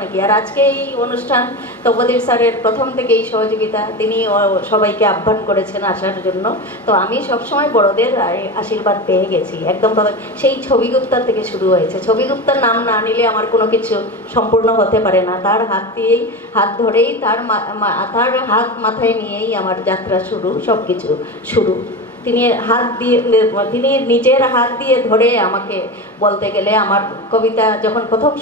নাকি। আর আজকে এই অনুষ্ঠান তপদীপ স্যারের প্রথম থেকেই সহযোগিতা, তিনি সবাইকে আহ্বান করেছেন আসার জন্য। তো আমি সবসময় বড়দের আশীর্বাদ পেয়ে গেছি একদম। সেই ছবিগুপ্তার থেকে শুরু হয়েছে। ছবিগুপ্তার নাম না নিলে আমার কোনো কিছু সম্পূর্ণ হতে পারে না। তার হাত দিয়েই, হাত ধরেই, তার হাত মাথায় নিয়েই আমার যাত্রা শুরু, সব কিছু শুরু। তিনি নিজের হাত দিয়ে ধরে আমাকে, বলতে গেলে আমার কবিতা যখন প্রথম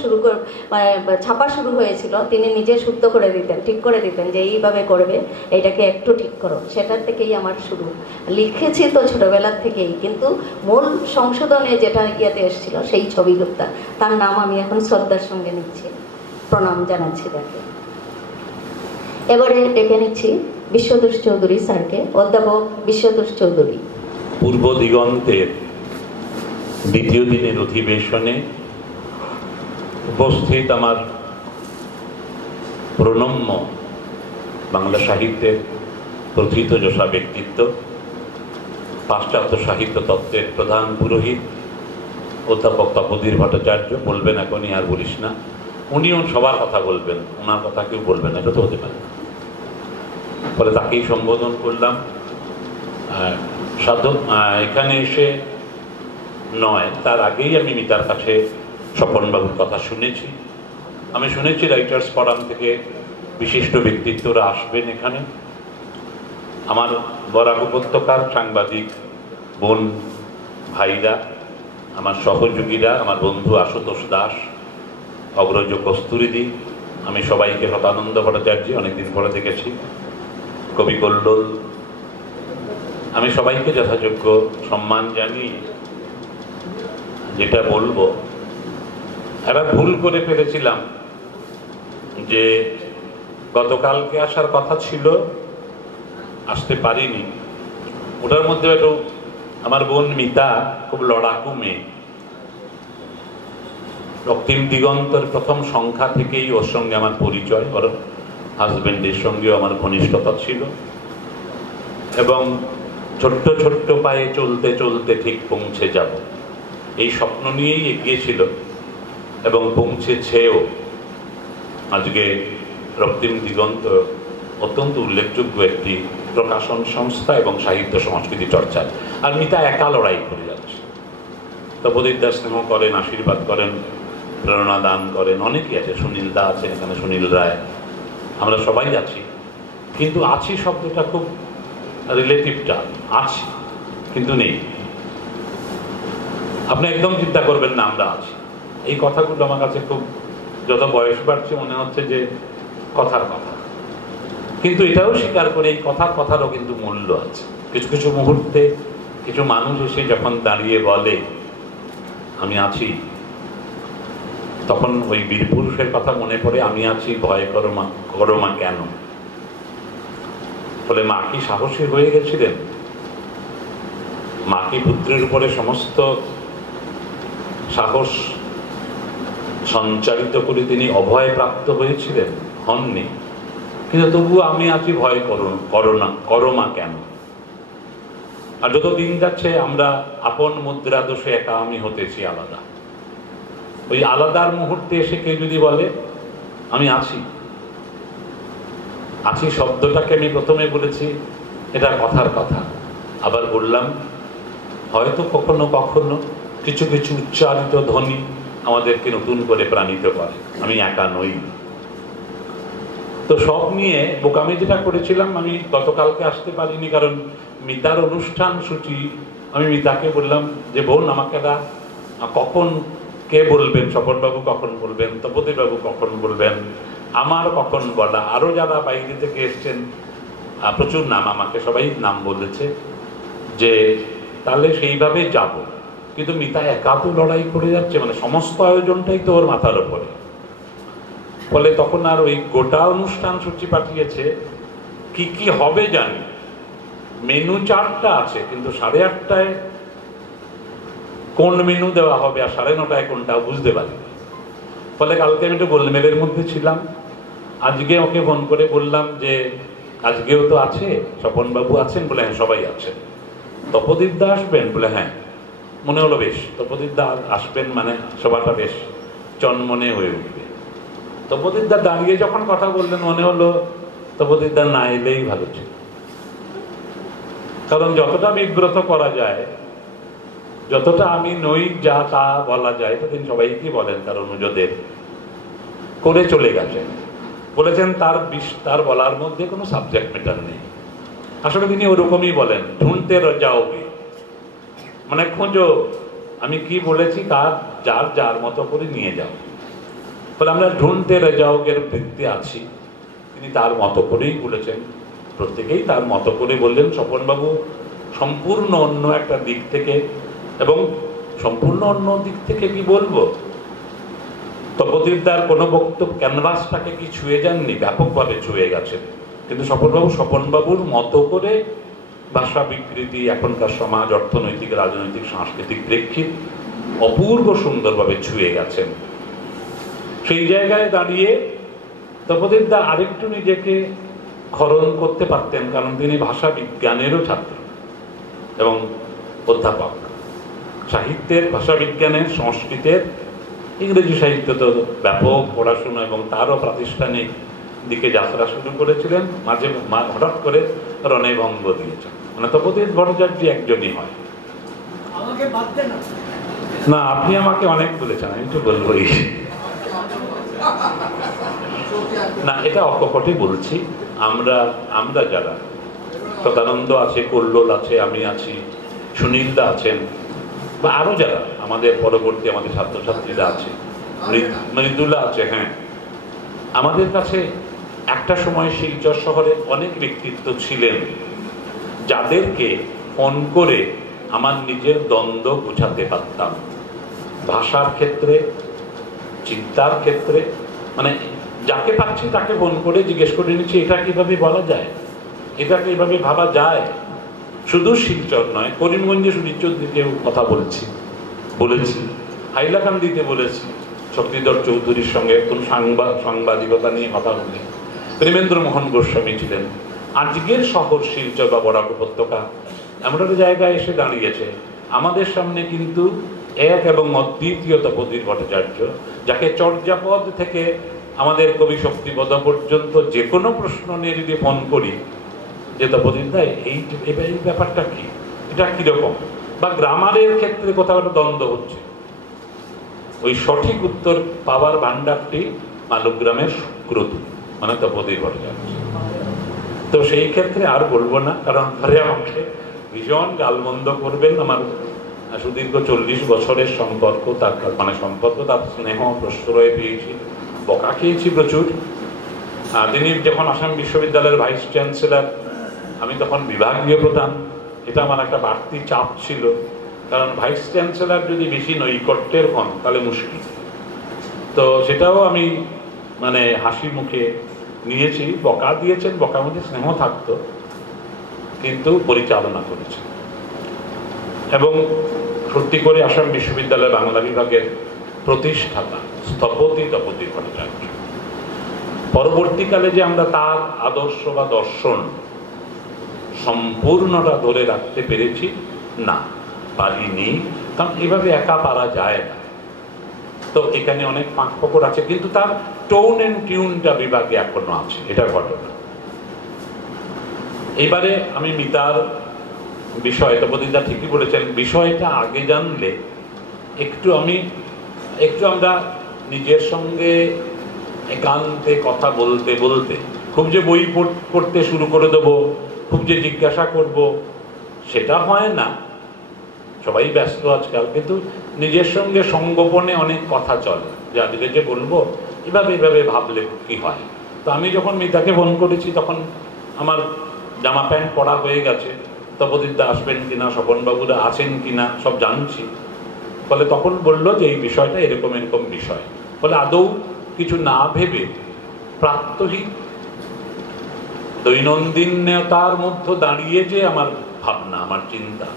ছাপা শুরু হয়েছিল, তিনি নিজে শুদ্ধ করে দিতেন, ঠিক করে দিতেন যে এইভাবে করবে, এটাকে একটু ঠিক করো। সেটার থেকেই আমার শুরু। লিখেছি তো ছোটবেলার থেকেই, কিন্তু মূল সংশোধনে যেটা ইয়েতে এসেছিল সেই ছবিগুপ্তা। তার নাম আমি এখন শ্রদ্ধার সঙ্গে নিচ্ছি, প্রণাম জানাচ্ছি তাকে। এবারে ডেকে নিচ্ছি বিশ্বতোষ চৌধুরী স্যারকে, অধ্যাপক বিশ্বতোষ চৌধুরী। পূর্ব দিগন্তের দ্বিতীয় দিনের অধিবেশনে উপস্থিত আমার প্রণম্য বাংলা সাহিত্যের প্রথিতযশা ব্যক্তিত্ব, পাশ্চাত্য সাহিত্য তত্ত্বের প্রধান পুরোহিত অধ্যাপক তপোধীর ভট্টাচার্য। বলবেন এখনই, আর বলিস না, উনিও সবার কথা বলবেন, ওনার কথা কেউ বলবেন না, এটা তো হতে পারে না। ফলে তাকেই সম্বোধন করলাম। সাধক এখানে এসে নয়, তার আগেই আমি মিতার কাছে স্বপনবাবুর কথা শুনেছি। আমি শুনেছি রাইটার্স ফোরাম থেকে বিশিষ্ট ব্যক্তিত্বরা আসবেন এখানে। আমার বরাক উপত্যকার সাংবাদিক বোন ভাইরা, আমার সহযোগীরা, আমার বন্ধু আশুতোষ দাস, অগ্রজ কস্তুরীদি, আমি সবাইকে, শতানন্দ ভট্টাচার্য অনেকদিন পরে দেখেছি, কবি কল্লোল, আমি সবাইকে যথাযোগ্য সম্মান জানিয়ে যেটা বলবো, এবার ভুল করে ফেলেছিলাম যে গতকালকে আসার কথা ছিল, আসতে পারিনি। ওটার মধ্যে একটু আমার বোন মিতা খুব লড়াকু মেয়ে। রক্তিম দিগন্তের প্রথম সংখ্যা থেকেই ওর সঙ্গে আমার পরিচয়, ওর হাজবেন্ডের সঙ্গেও আমার ঘনিষ্ঠতা ছিল, এবং ছোট্ট ছোট্ট পায়ে চলতে চলতে ঠিক পৌঁছে যাব, এই স্বপ্ন নিয়েই এগিয়েছিল এবং পৌঁছেছেও। আজকে রক্তিম দিগন্ত অত্যন্ত উল্লেখযোগ্য একটি প্রকাশন সংস্থা এবং সাহিত্য সংস্কৃতি চর্চার। আর মিতা একা লড়াই করে যাচ্ছে। তপোধীর দা স্নেহ করেন, আশীর্বাদ করেন, প্রেরণা দান করেন, অনেকেই আছে, সুনীল দা আছেন এখানে, সুনীল রায়, আমরা সবাই আছি। কিন্তু আছি শব্দটা খুব রিলেটিভ টার্ম, আছি কিন্তু নেই। আপনি একদম চিন্তা করবেন না আমরা আছি। এই কথাগুলো আমার কাছে খুব, যত বয়স বাড়ছে মনে হচ্ছে যে কথার কথা, কিন্তু এটাও স্বীকার করে এই কথারও কিন্তু মূল্য আছে। কিছু কিছু মুহূর্তে কিছু মানুষ এসে যখন দাঁড়িয়ে বলে আমি আছি, তখন ওই বীর পুরুষের কথা মনে পড়ে, আমি আছি ভয় করো মা কেন। ফলে মা কি সাহসী হয়ে গেছিলেন? মা কি পুত্রের উপরে সমস্ত সাহস সঞ্চারিত করে তিনি অভয় প্রাপ্ত হয়েছিলেন? হননি। কিন্তু তবুও আমি আছি ভয় করো মা কেন। আর যত দিন যাচ্ছে আমরা আপন মুদ্রা দোষে একা আমি হতেছি আলাদা। ওই আলাদার মুহূর্তে এসে কেউ যদি বলে আমি আছি, আছি শব্দটাকে আমি প্রথমে বলেছি এটা কথার কথা, আবার বললাম হয়তো কখনো কখনো কিছু কিছু উচ্চারিত ধ্বনি আমাদেরকে নতুন করে প্রাণিত করে, আমি একা নই। তো সব নিয়ে বোকামি যেটা করেছিলাম, আমি গতকালকে আসতে পারিনি কারণ মিতার অনুষ্ঠান সূচি। আমি মিতাকে বললাম যে বোন আমাকে কখন কে বলবেন, স্বপনবাবু কখন বলবেন, তপোধীবাবু কখন বলবেন, আমার কখন বলা, আরো যারা বাইরে থেকে এসছেন প্রচুর নাম, আমাকে সবাই নাম বলেছে যে তাহলে সেইভাবে যাব। কিন্তু মিতা একা তো লড়াই করে যাচ্ছে, মানে সমস্ত আয়োজনটাই তো ওর মাথার ওপরে। ফলে তখন আর ওই গোটা অনুষ্ঠান সূচি পাঠিয়েছে, কি কি হবে জানি, মেনু 4টা আছে, কিন্তু 8:30টায় কোন মেনু দেওয়া হবে আর 9:30টায় কোনটা বুঝতে পারি। ফলে কালকে আমি একটু গোলমেলের মধ্যে ছিলাম। আজকে ওকে ফোন করে বললাম যে আজকেও তো আছে, স্বপনবাবু আছেন? বলে হ্যাঁ সবাই আছেন। তপোধীর দা আসবেন? বলে হ্যাঁ। মনে হলো বেশ, তপোধীর দা আসবেন মানে সবাটা বেশ চনমনে হয়ে উঠবে। তপোদিতদা দাঁড়িয়ে যখন কথা বললেন মনে হলো তপোদিতদা না এলেই ভালো ছিল, কারণ যতটা বিব্রত করা যায়, যতটা আমি নই যা তা বলা যায়, তো তিনি সবাইকে বলেন তার অনুজদের করে চলে গেছেন, বলেছেন তার বলার মধ্যে কোনো সাবজেক্ট ম্যাটার নেই। আসলে তিনি ওরকমই বলেন, ঢুঁড়তে যাওগে, মানে খোঁজো আমি কি বলেছি, তার যার যার মতো করে নিয়ে যাও। ফলে আমরা ঢুঁড়তে যাওগের বৃত্তি আছি, তিনি তার মতো করেই বলেছেন, প্রত্যেকেই তার মতো করে বললেন। স্বপনবাবু সম্পূর্ণ অন্য একটা দিক থেকে, এবং সম্পূর্ণ অন্য দিক থেকে কি বলবো, তপোদিতদার কোনো বক্তব্য ক্যানভাসটাকে কি ছুঁয়ে যাননি, ব্যাপকভাবে ছুঁয়ে গেছেন। কিন্তু স্বপনবাবুর মতো করে ভাষা বিকৃতি, এখনকার সমাজ, অর্থনৈতিক, রাজনৈতিক, সাংস্কৃতিক প্রেক্ষিত অপূর্ব সুন্দরভাবে ছুঁয়ে গেছেন। সেই জায়গায় দাঁড়িয়ে তপোদিতদা আরেকটু নিজেকে খরণ করতে পারতেন, কারণ তিনি ভাষা বিজ্ঞানেরও ছাত্র এবং অধ্যাপক, সাহিত্যের, ভাষা বিজ্ঞানের, সংস্কৃতের, ইংরেজি সাহিত্য তো ব্যাপক পড়াশোনা এবং তারও প্রাতিষ্ঠানিক দিকে যাত্রা শুরু করেছিলেন। মাঝে হঠাৎ করে রণে ভঙ্গ দিয়েছেন, মানে তপোদিত ভট্টাচার্য একজনই হয় না। আপনি আমাকে অনেক বলেছেন, আমি তো বলবোই না, এটা অকপটে বলছি। আমরা যারা, সদানন্দ আছে, কল্লোল আছে, আমি আছি, সুনীলদা আছেন, বা আরো যারা আমাদের পরবর্তী আমাদের ছাত্রছাত্রীরা আছে, মৃদুলা আছে, হ্যাঁ, আমাদের কাছে একটা সময় শিলচর শহরে অনেক ব্যক্তিত্ব ছিলেন যাদেরকে ফোন করে আমার নিজের দ্বন্দ্ব বোঝাতে পারতাম, ভাষার ক্ষেত্রে, চিন্তার ক্ষেত্রে। মানে যাকে পাচ্ছি তাকে ফোন করে জিজ্ঞেস করে নিচ্ছি, এটা কিভাবে বলা যায়, এটাকে এইভাবে ভাবা যায়। শুধু শিলচর নয়, করিমগঞ্জে সুরিচর দিতেও কথা বলেছি, হাইলাকান্দিতে বলেছি, শক্তিধর চৌধুরীর সঙ্গে কোন সাংবাদিকতা নিয়ে কথা বলে, প্রেমেন্দ্র মোহন গোস্বামী ছিলেন। আজকের শহর শিলচর বা বরাক উপত্যকা এমন একটা জায়গায় এসে দাঁড়িয়েছে, আমাদের সামনে কিন্তু এক এবং অদ্বিতীয় তপোদিত ভট্টাচার্য, যাকে চর্যাপদ থেকে আমাদের কবি শক্তিপদ পর্যন্ত যে কোনো প্রশ্ন নিয়ে যদি ফোন করি, যে তপোদিত দা এই ব্যাপারটা কি, এটা কিরকম, বা গ্রামারের ক্ষেত্রে কোথাও একটা দ্বন্দ্ব হচ্ছে, ওই সঠিক উত্তর পাওয়ার ভান্ডারটি মালুগ্রামের সুক্রতু, মানে তপোদিত ভট্টাচার্য। তো সেই ক্ষেত্রে আর বলবো না, কারণ ধরে আমাকে ভীষণ গালমন্দ করবেন। আমার সুদীর্ঘ 40 বছরের সম্পর্ক, তার স্নেহ প্রশ্রয় পেয়েছি, বকা খেয়েছি প্রচুর। তিনি যখন আসাম বিশ্ববিদ্যালয়ের ভাইস চ্যান্সেলর, আমি তখন বিভাগীয় প্রধান, এটা আমার একটা বাড়তি চাপ ছিল, কারণ ভাইস চ্যান্সেলর যদি বেশি নৈকট্যের হন তাহলে মুশকিল। তো সেটাও আমি মানে হাসি মুখে নিয়েছি, বকা দিয়েছেন, বকার মধ্যে স্নেহ থাকতো, কিন্তু পরিচালনা করেছে। এবং সত্যি করে আসাম বিশ্ববিদ্যালয় বাংলা বিভাগের প্রতিষ্ঠাতা স্থপতি তপোদিত ভট্টাচার্য। পরবর্তীকালে যে আমরা তার আদর্শ বা দর্শন সম্পূর্ণটা ধরে রাখতে পেরেছি, না, পারিনি, কারণ এভাবে একা পারা যায় না। তো এখানে অনেক ফাঁক ফোকর আছে, কিন্তু তার টোন এন্ড টিউনটা বিভাগে এখনো আছে, এটা ঘটনা। এবারে আমি মিতার বিষয়, তপোদিতদা ঠিকই বলেছেন, বিষয়টা আগে জানলে একটু আমরা নিজের সঙ্গে একান্তে কথা বলতে বলতে, খুব যে বই পড়তে শুরু করে দেবো, খুব যে জিজ্ঞাসা করব, সেটা হয় না, সবাই ব্যস্ত আজকাল, কিন্তু নিজের সঙ্গে সংগোপনে অনেক কথা চলে, যে আজকে যে বলবো এভাবে ভাবলে কি হয়। তো আমি যখন মিতাকে ফোন করেছি, তখন আমার জামা প্যান্ট পরা হয়ে গেছে, তপোদিতদা আসবেন কিনা, স্বপনবাবুরা আছেন কিনা সব জানছি। ফলে তখন বললো যে এই বিষয়টা এরকম বিষয়। ফলে আদৌ কিছু না ভেবে প্রাত্যহিক দৈনন্দিনতার মধ্যে দাঁড়িয়ে যে আমার ভাবনা, আমার চিন্তা,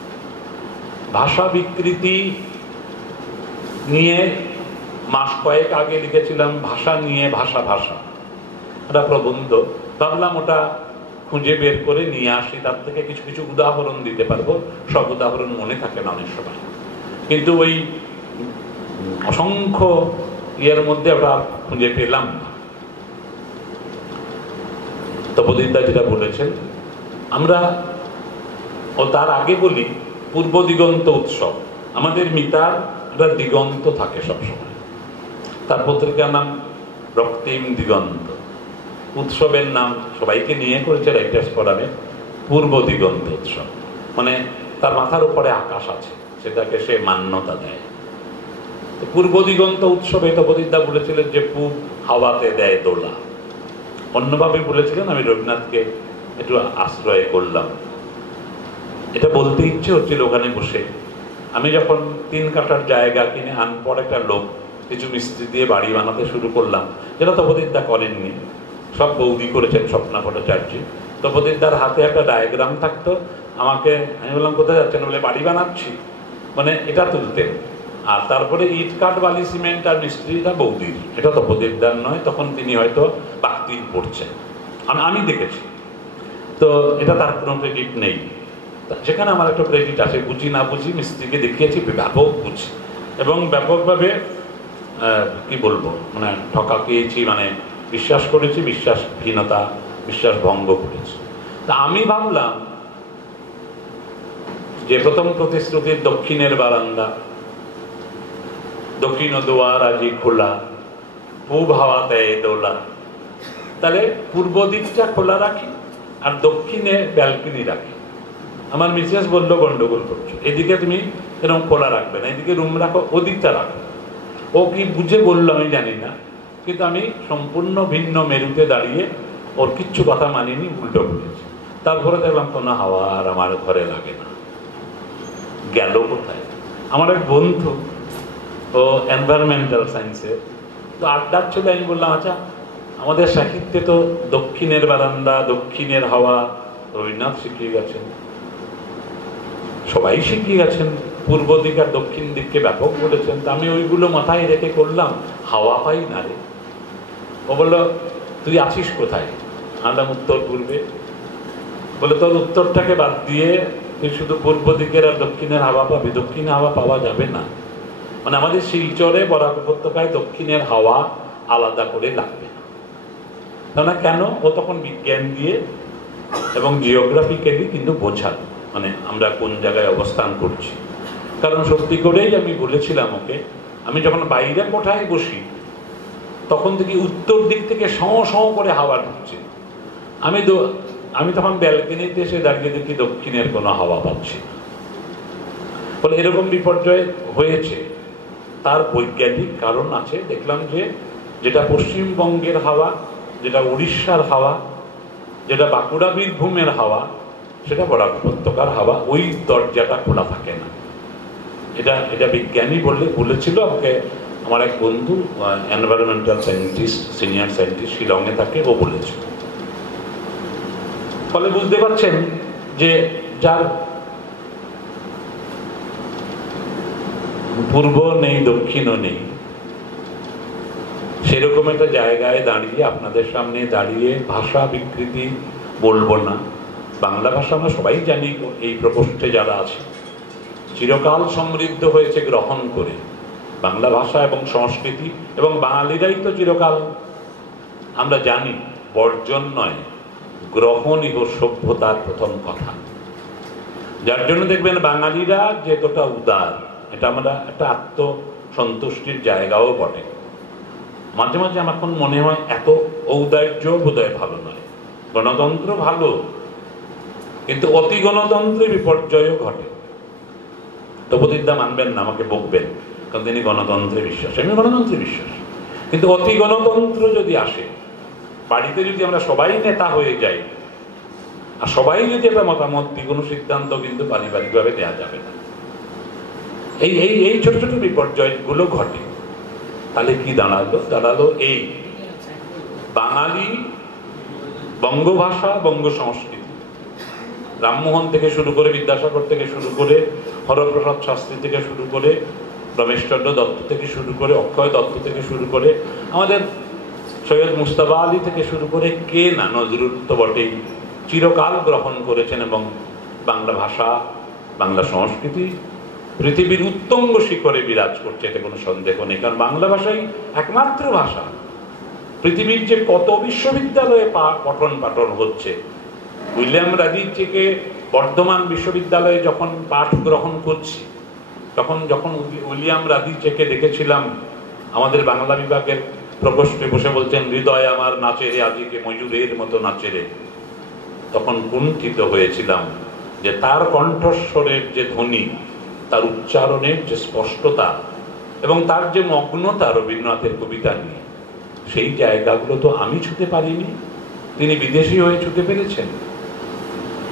ভাষা বিকৃতি নিয়ে মাস কয়েক আগে লিখেছিলাম, ভাষা নিয়ে ভাষা একটা প্রবন্ধ, ভাবলাম ওটা খুঁজে বের করে নিয়ে আসি, তার থেকে কিছু উদাহরণ দিতে পারবো। সব উদাহরণ মনে থাকে না অনেক সময়, কিন্তু ওই অসংখ্য ইয়ের মধ্যে ওটা খুঁজে পেলাম না। তপোদিতদা যেটা বলেছেন, আমরা ও তার আগে বলি পূর্ব দিগন্ত উৎসব। আমাদের মিতার একটা দিগন্ত থাকে সবসময়, তার পত্রিকার নাম রক্তিম দিগন্ত, উৎসবের নাম সবাইকে নিয়ে করেছে রাইটার্স ফোরামে পূর্ব দিগন্ত উৎসব। মানে তার মাথার উপরে আকাশ আছে, সেটাকে সে মান্যতা দেয়। পূর্ব দিগন্ত উৎসবে তপোদিতদা বলেছিলেন যে পূব হাওয়াতে দেয় দোলা। অন্যভাবে বলেছিলেন, আমি রবীন্দ্রনাথকে একটু আশ্রয় করলাম। এটা বলতে ইচ্ছে হচ্ছিল ওখানে বসে। আমি যখন 3 কাঠার জায়গা কিনে আনপর একটা লোক কিছু মিস্ত্রি দিয়ে বাড়ি বানাতে শুরু করলাম, যেটা তপোদিতদা করেননি, সব বৌদি করেছেন, স্বপ্না ভট্টাচার্য। তপোদিতদার হাতে একটা ডায়াগ্রাম থাকতো, আমাকে, আমি বললাম কোথায় যাচ্ছেন, বলে বাড়ি বানাচ্ছি, মানে এটা তুলতেন। আর তারপরে ইট কাঠ বালি সিমেন্ট আর মিস্ত্রিটা বৌদির, এটা তপোদিতদার নয়। তখন তিনি হয়তো বাক্তিল পড়ছেন, আমি দেখেছি। তো এটা তার কোনো ক্রেডিট নেই। যেখানে আমার একটা ক্রেডিট আছে, বুঝি না বুঝি মিস্ত্রিকে দেখিয়েছি, ব্যাপক বুঝি এবং ব্যাপকভাবে কি বলবো, মানে ঠকা খেয়েছি, মানে বিশ্বাস করেছি, বিশ্বাসহীনতা, বিশ্বাস ভঙ্গ করেছি। তা আমি ভাবলাম যে প্রথম প্রতিশ্রুতির দক্ষিণের বারান্দা, দক্ষিণ দুয়ার আজি খোলা, পূব হাওয়াতে দোলা, তাহলে পূর্ব দিকটা খোলা রাখি আর দক্ষিণে ব্যালকনি রাখি। আমার মিসেস বললো গন্ডগোল করছো, এদিকে তুমি এরকম খোলা রাখবে না, এদিকে রুম রাখো, ওদিকটা রাখো। ও কি বুঝে বললো আমি জানি না, কিন্তু আমি সম্পূর্ণ ভিন্ন মেরুতে দাঁড়িয়ে ওর কিচ্ছু কথা মানিনি, উল্টো বলেছি। তারপরে দেখলাম কোনো হাওয়া আর আমার ঘরে লাগে না। গেল কোথায়? আমার এক বন্ধু, ও এনভায়রনমেন্টাল সায়েন্সে, তো আড্ডার ছিল। আমি বললাম, আচ্ছা আমাদের সাহিত্যে তো দক্ষিণের বারান্দা, দক্ষিণের হাওয়া রবীন্দ্রনাথ শিখিয়ে গেছেন, সবাই শিখিয়ে গেছেন, পূর্ব দিক আর দক্ষিণ দিককে ব্যাপক বলেছেন। তা আমি ওইগুলো মাথায় রেখে করলাম, হাওয়া পাই না রে। ও বললো, তুই আছিস কোথায়? আনলাম উত্তর পূর্বে। বলে, তোর উত্তরটাকে বাদ দিয়ে তুই শুধু পূর্ব দিকের আর দক্ষিণের হাওয়া পাবি, দক্ষিণে হাওয়া পাওয়া যাবে না। মানে আমাদের শিলচরে, বরাক উপত্যকায় দক্ষিণের হাওয়া আলাদা করে লাগবে না। না কেন? ও তখন বিজ্ঞান দিয়ে এবং জিওগ্রাফিক্যালি কিন্তু বোঝাল, মানে আমরা কোন জায়গায় অবস্থান করছি। কারণ সত্যি করেই আমি বলেছিলাম ওকে, আমি যখন বাইরে কোঠায় বসি তখন থেকে উত্তর দিক থেকে শঁ শঁ করে হাওয়া ঢুকছে। আমি তখন ব্যালকনিতে এসে দাঁড়িয়ে দেখি দক্ষিণের কোনো হাওয়া পাচ্ছি না। ফলে এরকম বিপর্যয় হয়েছে, তার বৈজ্ঞানিক কারণ আছে। দেখলাম যে যেটা পশ্চিমবঙ্গের হাওয়া, যেটা উড়িষ্যার হাওয়া, যেটা বাঁকুড়া বীরভূমের হাওয়া, সেটা বরাক উপত্যকার হাওয়া, ওই দরজাটা খোলা থাকে না। এটা বিজ্ঞানী বলেছিল আমাকে, আমার এক বন্ধু এনভায়রনমেন্টাল সায়েন্টিস্ট, সিনিয়র সায়েন্টিস্ট, শিলংয়ে থাকে, ও বলেছিল। ফলে বুঝতে পারছেন যে যার পূর্ব নেই দক্ষিণও নেই, সেরকম একটা জায়গায় দাঁড়িয়ে, আপনাদের সামনে দাঁড়িয়ে ভাষা বিকৃতি বলবো না। বাংলা ভাষা আমরা সবাই জানি, এই প্রকোষ্ঠে যারা আছে, চিরকাল সমৃদ্ধ হয়েছে গ্রহণ করে বাংলা ভাষা এবং সংস্কৃতি, এবং বাঙালিরাই তো চিরকাল, আমরা জানি, বর্জন নয়, গ্রহণই সভ্যতার প্রথম কথা। যার জন্য দেখবেন বাঙালিরা যে কতটা উদার, এটা আমরা একটা আত্মসন্তুষ্টির জায়গাও বটে। মাঝে মাঝে আমার এখন মনে হয় এত ঔদার্য বোধহয় ভালো নয়। গণতন্ত্র ভালো, কিন্তু অতি গণতন্ত্রে বিপর্যয়ও ঘটে। তপোদিতদা মানবেন না, আমাকে বকবেন, কারণ তিনি গণতন্ত্রে বিশ্বাস, আমি গণতন্ত্রে বিশ্বাস। কিন্তু অতি গণতন্ত্র যদি আসে, বাড়িতে যদি আমরা সবাই নেতা হয়ে যাই আর সবাই যদি একটা মতামত দিই, কোনো সিদ্ধান্ত কিন্তু পারিবারিকভাবে দেওয়া যাবে না। এই ছোট ছোট বিপর্যয়গুলো ঘটে। তাহলে কি দাঁড়ালো এই বাঙালি, বঙ্গভাষা, বঙ্গ সংস্কৃতি, রামমোহন থেকে শুরু করে, বিদ্যাসাগর থেকে শুরু করে, হরপ্রসাদ শাস্ত্রী থেকে শুরু করে, রমেশচন্দ্র দত্ত থেকে শুরু করে, অক্ষয় দত্ত থেকে শুরু করে, আমাদের সৈয়দ মুস্তাফা আলী থেকে শুরু করে, কে না, নজরুল তো বটেই, চিরকাল গ্রহণ করেছেন। এবং বাংলা ভাষা, বাংলা সংস্কৃতি পৃথিবীর উত্তঙ্গ শিখরে বিরাজ করছে, এতে কোনো সন্দেহ নেই। কারণ বাংলা ভাষাই একমাত্র ভাষা পৃথিবীর যে কত বিশ্ববিদ্যালয়ে পঠন পাঠন হচ্ছে। উইলিয়াম রাদিচেকে বর্ধমান বিশ্ববিদ্যালয়ে যখন পাঠ গ্রহণ করছি, যখন উইলিয়াম রাদিচেকে দেখেছিলাম আমাদের বাংলা বিভাগের প্রকোষ্ঠে বসে বলছেন, হৃদয় আমার নাচে রে আজিকে ময়ূরের মতো নাচে রে, তখন কুণ্ঠিত হয়েছিলাম যে তার কণ্ঠস্বরের যে ধ্বনি, তার উচ্চারণের যে স্পষ্টতা এবং তার যে মগ্নতা রবীন্দ্রনাথের কবিতা নিয়ে, সেই জায়গাগুলো তো আমি ছুঁতে পারিনি, তিনি বিদেশি হয়ে ছুঁতে পেরেছেন।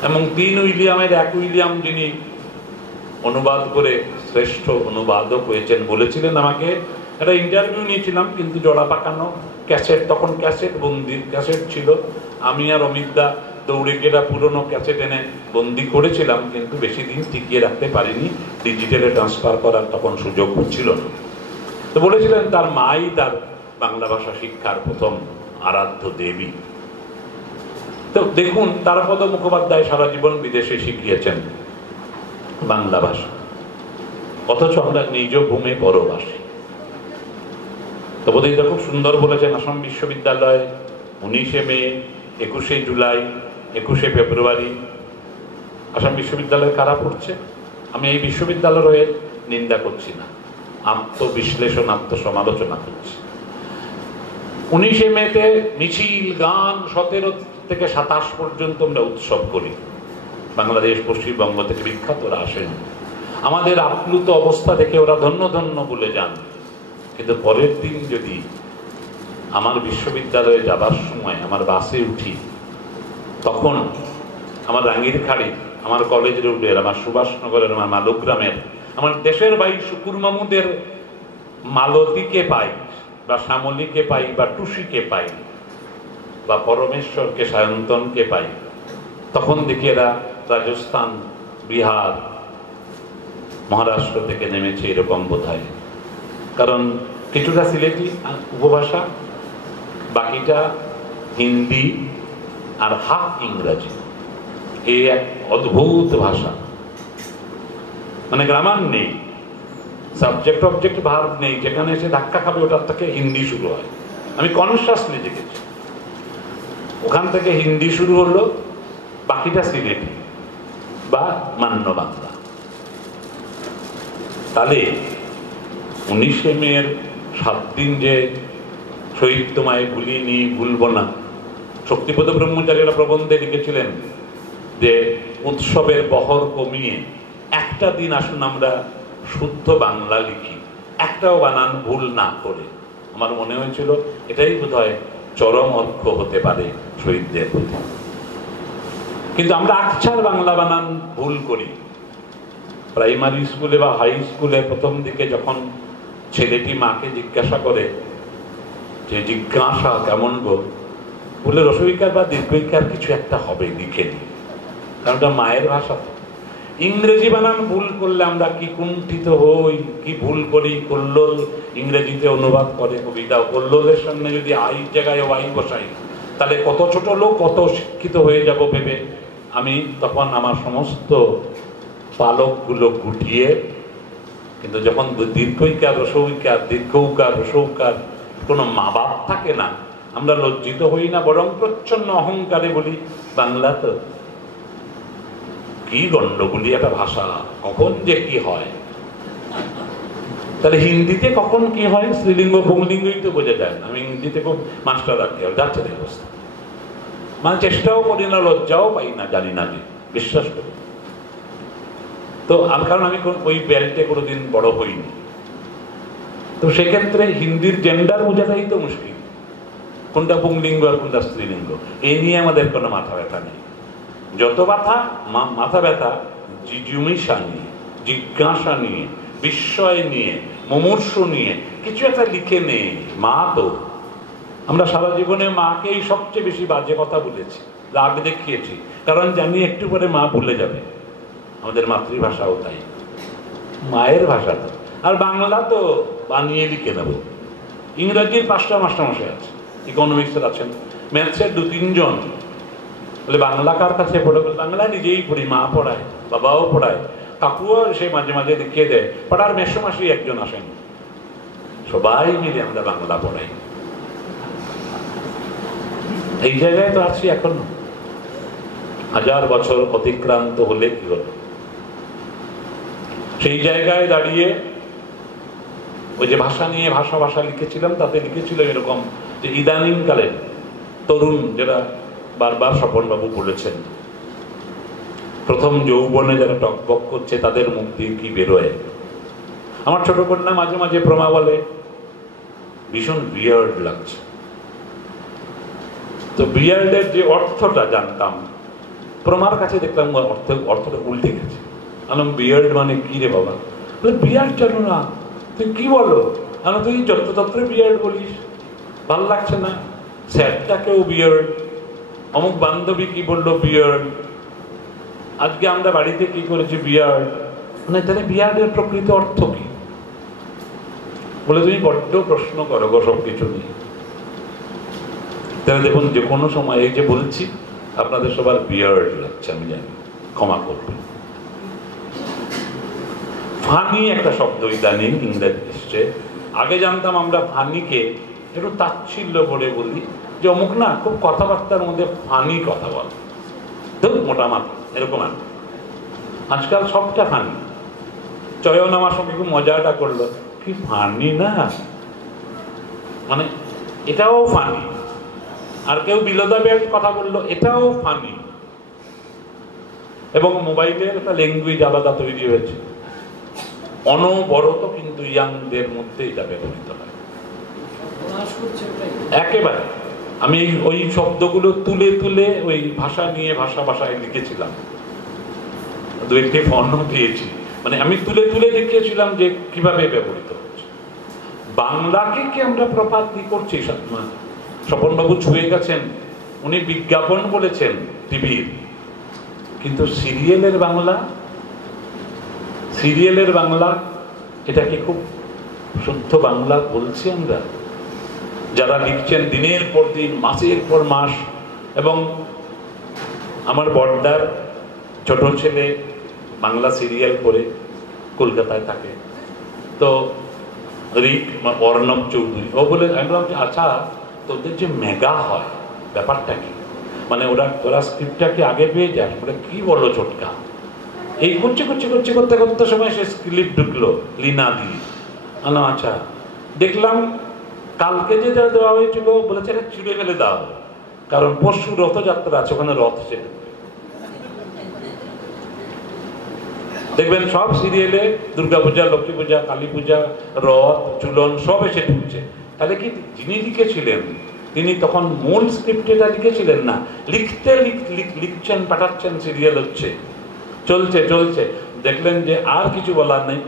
এবং 3 উইলিয়ামের 1 উইলিয়াম যিনি অনুবাদ করে শ্রেষ্ঠ অনুবাদক হয়েছেন বলেছিলেন আমাকে। একটা ইন্টারভিউ নিয়েছিলাম, কিন্তু জোড়া পাকানো ক্যাসেট, তখন ক্যাসেট বন্দির ক্যাসেট ছিল। আমি আর অমিতদা দৌড়ে গিয়ে পুরনো ক্যাসেট এনে বন্দি করেছিলাম, কিন্তু বেশি দিন টিকিয়ে রাখতে পারিনি, ডিজিটালে ট্রান্সফার করার তখন সুযোগ হচ্ছিল না। তো বলেছিলেন তার মাই তার বাংলা ভাষা শিক্ষার প্রথম আরাধ্য দেবী। তো দেখুন, তারাপদ মুখোপাধ্যায় সারা জীবন বিদেশে শিখিয়েছেন বাংলা ভাষা, অথচ আমরা নিজ ভূমে পরবাসী। তো বোধহয় খুব সুন্দর বলেছেন আসাম বিশ্ববিদ্যালয় 19শে মে, 21শে জুলাই, 21শে ফেব্রুয়ারি। আসাম বিশ্ববিদ্যালয়ে কারা পড়ছে? আমি এই বিশ্ববিদ্যালয়ের নিন্দা করছি না, আত্মবিশ্লেষণ আত্মসমালোচনা করছি। 19শে মেতে মিছিল, গান, 17 থেকে 27 পর্যন্ত আমরা উৎসব করি। বাংলাদেশ, পশ্চিমবঙ্গ থেকে বিখ্যাতরা আসেন, আমাদের আপ্লুত অবস্থা দেখে ওরা ধন্য ধন্য বলে যান। কিন্তু পরের দিন যদি আমার বিশ্ববিদ্যালয়ে যাবার সময় আমার বাসে উঠি, তখন আমার রাঙ্গিরখাড়ি, আমার কলেজ রোডের, আমার সুভাষনগরের, আমার মালগ্রামের, আমার দেশের ভাই শুকুর মাহমুদের মালতীকে পাই, বা শ্যামলীকে পাই, বা টুসিকে পাই, বা পরমেশ্বরকে, সায়ন্তনকে পাই, তখন দেখি এরা রাজস্থান, বিহার, মহারাষ্ট্র থেকে নেমেছে, এরকম বোধ হয়। কারণ কিছুটা সিলেটি উপভাষা, বাকিটা হিন্দি আর হাফ ইংরাজি। এই এক অদ্ভুত ভাষা, মানে গ্রামার নেই, সাবজেক্ট অবজেক্ট ভার্ব নেই, যেখানে এসে ধাক্কা খাবে ওটার থেকে হিন্দি শুরু হয়। আমি কনসাসলি দেখেছি, ওখান থেকে হিন্দি শুরু হলো, বাকিটা সিলেটি বা মান্য বাংলা। তাহলে 19শে মের 7 দিন যে শহীদ তোমায় ভুলিনি ভুলব না, শক্তিপদ ব্রহ্মচারীরা প্রবন্ধে লিখেছিলেন যে উৎসবের বহর কমিয়ে একটা দিন আসুন আমরা শুদ্ধ বাংলা লিখি, একটাও বানান ভুল না করে। আমার মনে হয়েছিল এটাই বোধহয় চরম অর্থ হতে পারে শহীদদের প্রতি। কিন্তু আমরা আকছার বাংলা বানান ভুল করি। প্রাইমারি স্কুলে বা হাই স্কুলে প্রথম দিকে যখন ছেলেটি মাকে জিজ্ঞাসা করে যে জিজ্ঞাসা কেমন গো, বলে রসইকার বা দীর্ঘইকার কিছু একটা হবে, লিখে নি, কারণ ওটা মায়ের ভাষা। ইংরেজি বানান ভুল করলে আমরা কি কুণ্ঠিত হই, কি ভুল করি। কল্লোল ইংরেজিতে অনুবাদ করে কবিতা, কল্লোলের সামনে যদি আই জায়গায় ওয়াই বসাই, তাহলে কত ছোট লোক কত শিক্ষিত হয়ে যাব ভেবে আমি তখন আমার সমস্ত পালকগুলো গুটিয়ে, কিন্তু যখন দীর্ঘইকার, রসৌকার, দীর্ঘৌকার, রসৌকার কোনো মা বাপ থাকে না, আমরা লজ্জিত হই না, বরং প্রচ্ছন্ন অহংকারে বলি বাংলা তো কি গণ্ডগুলি একটা ভাষা, কখন যে কি হয়। তাহলে হিন্দিতে কখন কি হয়, স্ত্রীলিঙ্গ পুংলিঙ্গই তো বোঝা যায় না। আমি হিন্দিতে খুব মাস্টার রাখি, যাচ্ছে না অবস্থা, মানে চেষ্টাও করি না, লজ্জাও পাই না, জানি না যে, বিশ্বাস করি। তো কারণ আমি ওই বেল্টে কোনোদিন বড় হইনি, তো সেক্ষেত্রে হিন্দির জেন্ডার বোঝাটাই তো মুশকিল, কোনটা পুংলিঙ্গ আর কোনটা স্ত্রীলিঙ্গ, এই নিয়ে আমাদের কোনো মাথা ব্যথা নেই। যত মাথা ব্যথা জিজ্ঞাসা নিয়ে, জিজ্ঞাসা নিয়ে, বিস্ময় নিয়ে, মুমূর্ষ নিয়ে কিছু একটা লিখে নেই। মা তো আমরা সারা জীবনে মাকেই সবচেয়ে বেশি বাজে কথা বলেছি, রাগ দেখিয়েছি, কারণ জানি একটু পরে মা ভুলে যাবে। আমাদের মাতৃভাষাও তাই, মায়ের ভাষা তো। আর বাংলা তো বানিয়ে লিখে নেব। ইংরাজির 5টা মাস্টারমশাই আছে, ইকোনমিক্সের আছেন, ম্যাথসের 2-3 জন, বলে বাংলা কার কাছে পড়ে? বাংলা নিজেই পড়ি, মা পড়ায়, বাবাও পড়ায়, কাকুও সে মাঝে মাঝে দেখিয়ে দেয়, পাড়ার মেসোমাসি একজন আসেন, সবাই মিলে আমরা বাংলা পড়াই। এই জায়গায় তো আছি এখনো। 1000 বছর অতিক্রান্ত হলে কি হলো? সেই জায়গায় দাঁড়িয়ে ওই যে ভাষা নিয়ে ভাষা লিখেছিলাম, তাতে লিখেছিল এরকম যে ইদানিং কালে তরুণ, যারা বারবার স্বপনবাবু বলেছেন, প্রথম যৌবনে যারা টকবক করছে তাদের মুখ দিয়ে কি বেরোয়। আমার ছোট কন্যা মাঝে মাঝে প্রমা বলে ভীষণ বিয়ার্ড লাগছে। তো বিয়ার্ডের যে অর্থটা জানতাম, প্রমার কাছে দেখলাম অর্থটা উল্টে গেছে। আমি বিয়ার্ড মানে কি রে বাবা? বিয়ার্ড জানো না? তুই কি বলো? আমি তুই যত্রতত্র বিয়ার্ড বলিস, ভাল লাগছে না। স্যারটাকেও বিয়ার্ড, অমুক বান্ধবী কি বললো বিয়ার্ড, আজকে আমরা বাড়িতে কি করেছি বিয়ার্ড। মানে তাহলে বিয়ার্ডের প্রকৃত অর্থ কি? বলে তুমি বড্ড প্রশ্ন করো গো সব কিছু নিয়ে। তাহলে দেখুন, যে কোনো সময় এই যে বলছি আপনাদের সবার বিয়ার্ড লাগছে, আমি জানি, ক্ষমা করবেন। ফানি একটা শব্দ ইদানিং ইংরেজি এসছে। আগে জানতাম আমরা ফানিকে একটু তাচ্ছিল্য করে বলি, যে অমুক না খুব কথাবার্তার মধ্যে ফানি কথা বল, তো মোটা মাথা এরকম। আজকাল সবটা ফানি। চয়ন আমার সঙ্গে খুব মজাটা করলো, কি ফানি না, মানে এটাও ফানি। আর কেউ বিলোদা ব্যাট কথা বললো, এটাও ফানি। এবং মোবাইলের একটা ল্যাঙ্গুয়েজ আলাদা তৈরি হয়েছে, অনবরত কিন্তু ইয়াংদের মধ্যে এটা ব্যবহৃত হয় একেবারে। আমি ওই শব্দগুলো তুলে তুলে ওই ভাষা নিয়ে ভাষায় লিখেছিলাম, দু একটি ফর্ম দিয়েছি। মানে আমি তুলে তুলে দেখিয়েছিলাম যে কিভাবে ব্যবহৃত হচ্ছে। বাংলাকে কি আমরা প্রপাতলি করছি? স্বপনবাবু ছুঁয়ে গেছেন, উনি বিজ্ঞাপন বলেছেন টিভির, কিন্তু সিরিয়ালের বাংলা এটা কি খুব শুদ্ধ বাংলা বলছি আমরা? যারা লিখছেন দিনের পর দিন, মাসের পর মাস। এবং আমার বড়দার ছোট ছেলে বাংলা সিরিয়াল করে কলকাতায় থাকে, তো রিক অর্ণব চৌধুরী, ও বলে, আমি বললাম যে আচ্ছা তোদের যে মেগা হয় ব্যাপারটা কি? মানে ওরা স্ক্রিপ্টটাকে আগে পেয়ে যায়? বলে কি বলো ছোটকা, এই করতে সময় সে স্ক্রিপ্ট ঢুকলো লীনা দি। আচ্ছা, দেখলাম কালকে যে দেওয়া হয়েছিল বলেছে এটা চিড়ে ফেলে দাও, কারণ পরশু রথযাত্রা আছে, ওখানে রথ ছেড়ে দেখবেন সব সিরিয়ালে দুর্গাপূজা, লক্ষ্মী পূজা, কালী পূজা, রথ, চুলন সব এসে ঢুকছে। তাহলে কি যিনি লিখেছিলেন তিনি তখন মূল স্ক্রিপ্ট এটা লিখেছিলেন না? লিখছেন, পাঠাচ্ছেন, সিরিয়াল হচ্ছে, চলছে। দেখলেন যে আর কিছু বলার নেই,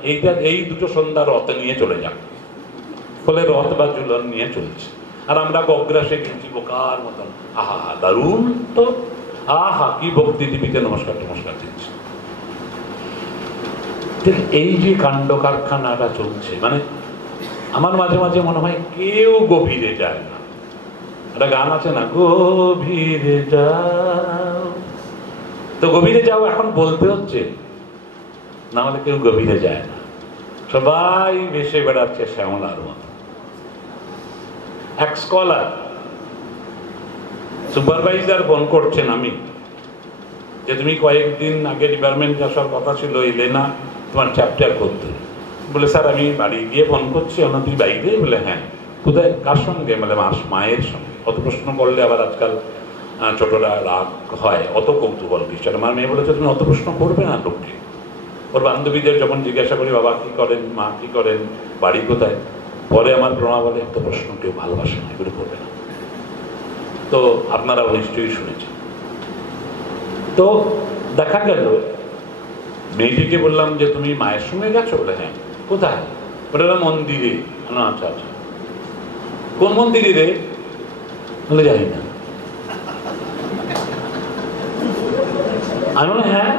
এই দুটো সন্ধ্যা রথ নিয়ে চলে যান, ফলে রথ বা ঝুলন নিয়ে চলছে। আর আমরা গগ্রাসে গেছি বোকার মতন, আহা দারুণ তো, আহা কি ভক্তি, টিভিতে নমস্কার দিচ্ছে। এই যে কাণ্ড কারখানাটা চলছে, মানে আমার মাঝে মাঝে মনে হয় কেউ গভীরে যায় না। একটা গান আছে না, গভীরে যাও, তো গভীরে যাও এখন বলতে হচ্ছে, না হলে কেউ গভীরে যায় না, সবাই ভেসে বেড়াচ্ছে শ্যামলার মতো। এক স্কলার সুপারভাইজার ফোন করছেন আমি, যে তুমি কয়েকদিন আগে ডিপার্টমেন্টে আসার কথা ছিল, এলে না, তোমার চ্যাপ্টার করতে। বলে স্যার আমি বাড়ি গিয়ে ফোন করছি, ওনা তুই বাইরে? বলে হ্যাঁ। কোথায়, কার সঙ্গে? বলে মায়ের সঙ্গে। অত প্রশ্ন করলে আবার আজকাল ছোটরা রাগ হয়, অত কৌতূহল কিছু। আমার মেয়ে বলেছে তুমি অত প্রশ্ন করবে না লোককে। ওর বান্ধবীদের যখন জিজ্ঞাসা করি বাবা কি করেন, মা কি করেন, বাড়ি কোথায়, পরে আমার প্রমা বলে এত প্রশ্ন কেউ ভালোবাসে না, এগুলো করবে না। তো আপনারাও নিশ্চয়ই শুনেছেন। তো দেখা গেল মেয়েটিকে বললাম যে তুমি মায়ের সঙ্গে গেছো? বলে হ্যাঁ। কোথায়? ওটা মন্দিরে। আচ্ছা, কোন মন্দিরে রে? বলে জানি না। আমি বলে হ্যাঁ,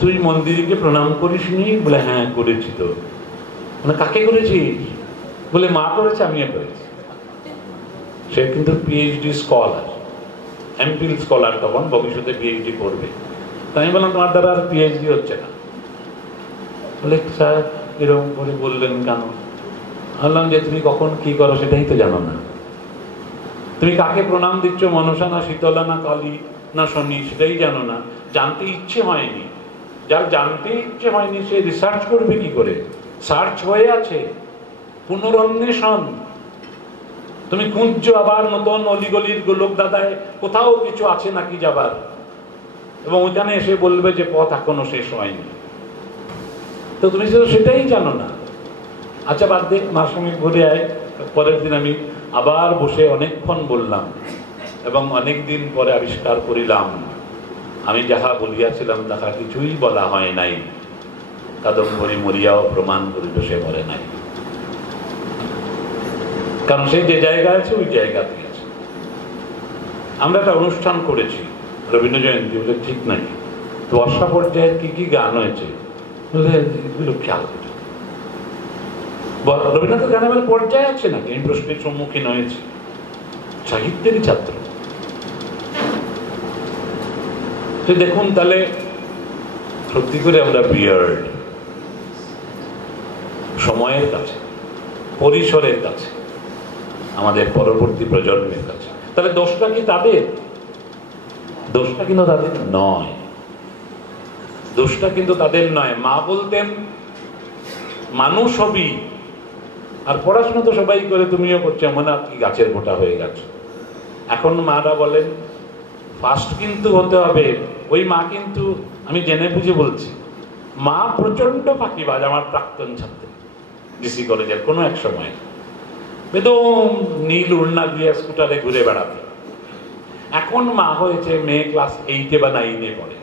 তুই মন্দিরকে প্রণাম করিস নি? বলে হ্যাঁ করেছি। তো মানে কাকে করেছিস? বলে মা করেছে, আমিও করেছি। সে কিন্তু পিএইচডি স্কলার, এমফিল স্কলার, তখন ভবিষ্যতে পিএইচডি করবে। তো আমি বললাম তোমার দ্বারা আর পিএইচডি হচ্ছে না। বলে স্যার এরকম করে বললেন কেন? বললাম যে তুমি কখন কি করো সেটাই তো জানো না, তুমি কাকে প্রণাম দিচ্ছ, মনসা না শীতলা না কালী না শনি, সেটাই জানো না, জানতে ইচ্ছে হয়নি। যার জানতে ইচ্ছে হয়নি সে রিসার্চ করবে কি করে? সার্চ হয়ে আছে, পুনরন্বেষণ। তুমি খুঁজছো আবার নতুন অলিগলির গোলক দাদায় কোথাও কিছু আছে নাকি যাবার, এবং ওইখানে এসে বলবে যে পথ এখনো শেষ হয়নি। তো তুমি সেটাই জানো না। আচ্ছা বাদ দে, মার সঙ্গে ঘুরে আয়। পরের দিন আমি আবার বসে অনেকক্ষণ বললাম, এবং অনেক দিন পরে আবিষ্কার করিলাম আমি যাহা বলিয়াছিলাম তাহা কিছুই বলা হয় নাই। কাদম্বরী মরিয়াও প্রমাণ করিল সে মরে নাই। কারণ সে যে জায়গায় আছে ওই জায়গাতে আছে। আমরা একটা অনুষ্ঠান করেছি রবীন্দ্র জয়ন্তী, বলে ঠিক নাই তো বর্ষা পর্যায়ে কি কি গান হয়েছে বলে এগুলো খেয়াল করে। রবীন্দ্রনাথ গান আমার পর্যায়ে আছে নাকি? এই প্রশ্নের সম্মুখীন হয়েছে। সাহিত্যেরই ছাত্র। তো দেখুন তাহলে সত্যি করে আমরা বিয়ার্ড সময়ের কাছে, পরিসরের কাছে, আমাদের পরবর্তী প্রজন্মের কাছে। তাহলে দোষটা কি তাদের? দোষটা কিন্তু তাদের নয়। দোষটা কিন্তু তাদের নয়। মা বলতেন মানুষ হবি, আর পড়াশোনা তো সবাই করে, তুমিও করছো, এমন আর কি গাছের গোটা হয়ে গেছে। এখন মারা বলেন ফার্স্ট কিন্তু হতে হবে। ওই মা কিন্তু, আমি জেনে বুঝে বলছি, মা প্রচন্ড ফাঁকিবাজ। আমার প্রাক্তন ছাত্র ডিসি কলেজের কোনো এক সময় বেদম নীল উড়না দিয়ে স্কুটারে ঘুরে বেড়াবে। এখন মা হয়েছে, মেয়ে ক্লাস 8 বা 9 পড়ে।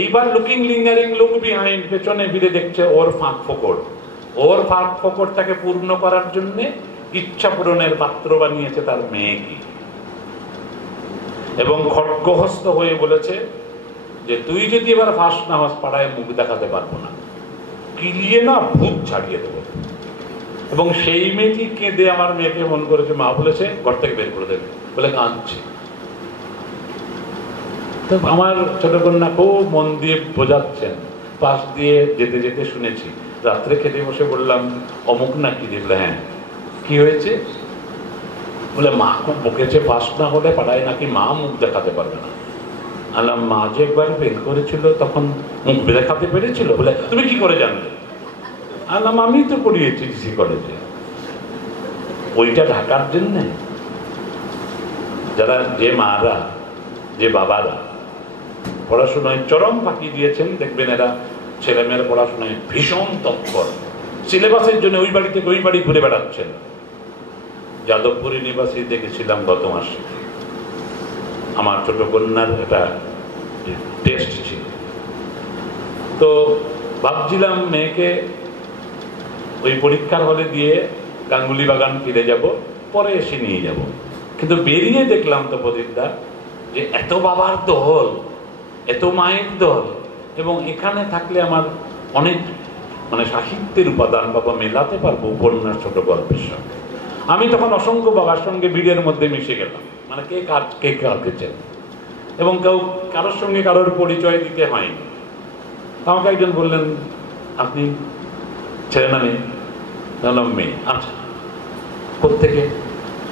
এইবার লুকিং লিঙ্গারিং লুক বিহাইন্ড, পেছনে ফিরে দেখছে ওর ফাঁক ফোকর। ওর ফাঁক ফোকরটাকে পূর্ণ করার জন্য ইচ্ছা পূরণের পাত্র বানিয়েছে তার মেয়েকে, এবং খড়গহস্ত হয়ে বলেছে যে তুই যদি এবার ফাঁস না হস পাড়ায় মুখ দেখাতে পারবো না, কিলিয়ে না ভূত ছাড়িয়ে দেবো। এবং সেই মেয়েটি কেঁদে আমার মেয়েকে মন করেছে, মা বলেছে ঘর থেকে বের করে দেবে বলে কাঁদছে। তো আমার ছোট কন্যা খুব মন দিয়ে বোঝাচ্ছেন, পাশ দিয়ে যেতে যেতে শুনেছি। রাত্রে খেতে বসে বললাম অমুক না কি দেখলে, হ্যাঁ কি হয়েছে বলে মা খুব বকেছে, ফার্স্ট না হলে পাড়ায় নাকি মা মুখ দেখাতে পারবে না। আলাম মা যে একবার ফেল করেছিল তখন মুখ দেখাতে পেরেছিল। বলে তুমি কি করে জানলে? আলাম আমি তো পড়িয়েছি ডিসি কলেজে। ওইটা ঢাকার জন্যে যারা, যে মারা, যে বাবারা পড়াশোনায় চরম ফাঁকি দিয়েছেন, দেখবেন এরা ছেলেমেয়ের পড়াশোনায় ভীষণ তৎপর। সিলেবাসের জন্য ওই বাড়ি থেকে ওই বাড়ি ঘুরে বেড়াচ্ছেন। যাদবপুর ইউনিভার্সিটি দেখেছিলাম গত মাসে, আমার ছোট কন্যার একটা টেস্ট ছিল। তো ভাবছিলাম মেয়েকে ওই পরীক্ষার হলে দিয়ে গাঙ্গুলি বাগান ফিরে যাব, পরে এসে নিয়ে যাব। কিন্তু বেরিয়ে দেখলাম তো প্রদীপদা যে এত বাবার দল, এত মায়ের দল, এবং এখানে থাকলে আমার অনেক মানে সাহিত্যের উপাদান বাবা মেলাতে পারবো উপন্যাস ছোট গল্পের সঙ্গে। আমি তখন অসংখ্য বাবার সঙ্গে ভিড়ের মধ্যে মিশে গেলাম, মানে কে কাকে চেন, এবং কেউ কারোর সঙ্গে কারোর পরিচয় দিতে হয়নি। আমাকে একজন বললেন আপনি ছেলে না মেয়ে? বললাম মেয়ে। আচ্ছা কোত্থেকে?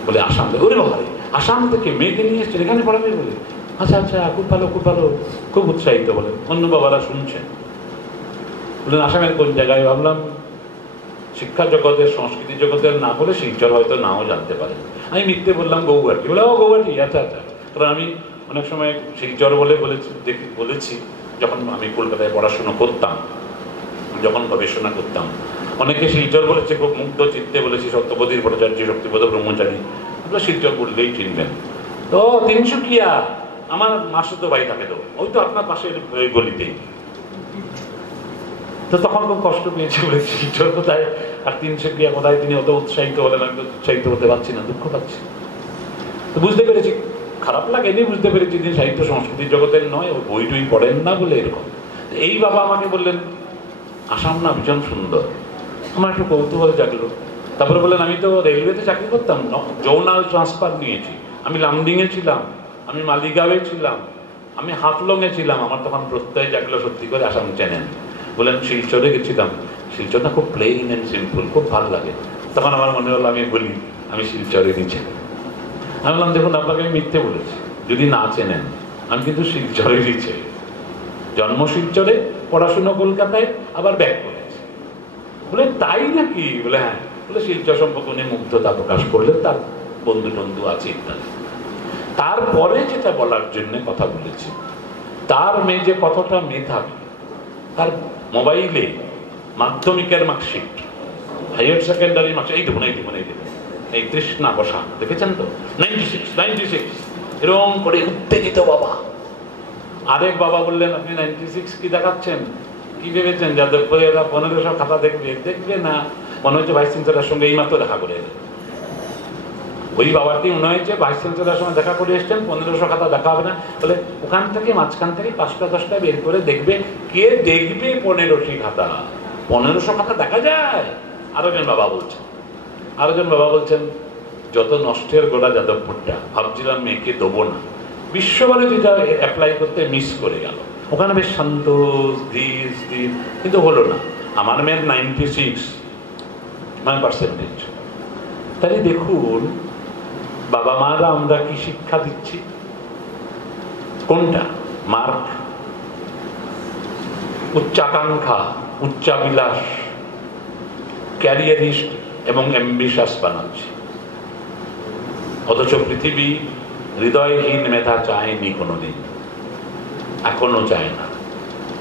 বলে আসাম থেকে। ওরে বাবা, আসাম থেকে মেয়েকে নিয়ে এসছেন এখানে পড়াবে? বলে আচ্ছা আচ্ছা, খুব ভালো খুব ভালো, খুব উৎসাহিত। বলে অন্য বাবারা শুনছেন। বললেন আসামের কোন জায়গায়? ভাবলাম শিক্ষা জগতের, সংস্কৃতি জগতের না বলে শিলচর হয়তো নাও জানতে পারেন। আমি মিথ্যে বললাম গৌহাটি। বলে ও গৌহাটি, আচ্ছা আচ্ছা। কারণ আমি অনেক সময় শিলচর বলে বলেছি যখন আমি কলকাতায় পড়াশোনা করতাম, যখন গবেষণা করতাম, অনেকে শিলচর বলেছে, খুব মুগ্ধ চিত্তে বলেছি সত্যপতির ভট্টাচার্য, শক্তিপদ ব্রহ্মচারী, আপনারা শিলচর বললেই চিনবেন। তো তিনসুকিয়া, আমার মাসুতো ভাই থাকে, তো ওই তো আপনার পাশের ওই গলিতেই। তো তখন খুব কষ্ট পেয়েছি, বলেছি শিলচর কোথায় আর তিনসুকিয়া কোথায়। তিনি অত উৎসাহিত হলেন, আমি তো উৎসাহিত হতে পারছি না, দুঃখ পাচ্ছি। তো বুঝতে পেরেছি, খারাপ লাগেনি, বুঝতে পেরেছি তিনি সাহিত্য সংস্কৃতি জগতের নয়, ওই বই টই পড়েন না বলে এরকম। এই বাবা আমাকে বললেন আসাম না ভীষণ সুন্দর। আমার একটু কৌতূহল জাগলো। তারপরে বললেন আমি তো রেলওয়েতে চাকরি করতাম, জোনাল ট্রান্সফার নিয়েছি, আমি লামডিংয়ে ছিলাম, আমি মালিগাঁওয়ে ছিলাম, আমি হাফলংয়ে ছিলাম। আমার তখন প্রত্যয় জাগলো, সত্যি করে আসাম চেনেন। বললেন শিলচরে গেছিলাম, শিলচরটা খুব প্লেইন অ্যান্ড সিম্পল, খুব ভালো লাগে। তখন আমার মনে হলো আমি বলি আমি শিলচরে নিচে। আমি বললাম দেখুন আপনাকে আমি মিথ্যে বলেছি, যদি না চেনেন আমি কিন্তু শিলচরেরই ছেলে, জন্ম শিলচরে, পড়াশুনো কলকাতায়, আবার ব্যাক করেছি। বলে তাই নাকি? বলে হ্যাঁ। বলে শিলচর সম্পর্কে উনি মুগ্ধতা প্রকাশ করলেন, তার বন্ধু টন্ধু আছে ইত্যাদি। তারপরে যেটা বলার জন্য কথা বলেছি, তার মেয়ে যে কতটা মেধাবী, তার মোবাইলে মাধ্যমিকের মার্কশিট, হায়ার সেকেন্ডারি মার্কশিট, এই দেখুন এই দেখুন এই দেখুন, এই তৃষ্ণা বসা দেখেছেন তো, 96 96 এরকম করে উত্তেজিত বাবা। আরেক বাবা বললেন আপনি 96 কি দেখাচ্ছেন, কি ভেবেছেন যাদবপুরে এরা 1500 খাতা দেখবে? দেখবে না, মনে হচ্ছে ভাইস চ্যান্সেলরের সঙ্গে এইমাত্র দেখা করে এলেন। ওই বাবাটি মনে হয়েছে ভাইস চ্যান্সেলরের সঙ্গে দেখা করে এসছেন, 1500 খাতা দেখা হবে না। বলে ওখান থেকে মাঝখান থেকে 5টা 10টা বের করে দেখবে, কে দেখবে 1500 খাতা? 1500 খাতা দেখা যায়? আরেকজন বাবা বলছেন যত নষ্টের গোড়া যাদবপুরটা, ভাবছিলাম মেয়েকে দেবো না, বিশ্বভারতীটা অ্যাপ্লাই করতে মিস করে গেল, ওখানে বেশ শান্ত ধীর স্থির, কিন্তু হলো না। আমার মেয়ের 96 মানে পার্সেন্টেজ। তাহলে দেখুন বাবা মারা আমরা কি শিক্ষা দিচ্ছি? কোনটা? মার্ক, উচ্চাকাঙ্ক্ষা, উচ্চাবিলাস, ক্যারিয়ারিস্ট এবং অ্যাম্বিশাস বানাচ্ছি। অথচ পৃথিবী হৃদয়হীন মেধা চায়নি কোনোদিন, এখনো চায় না।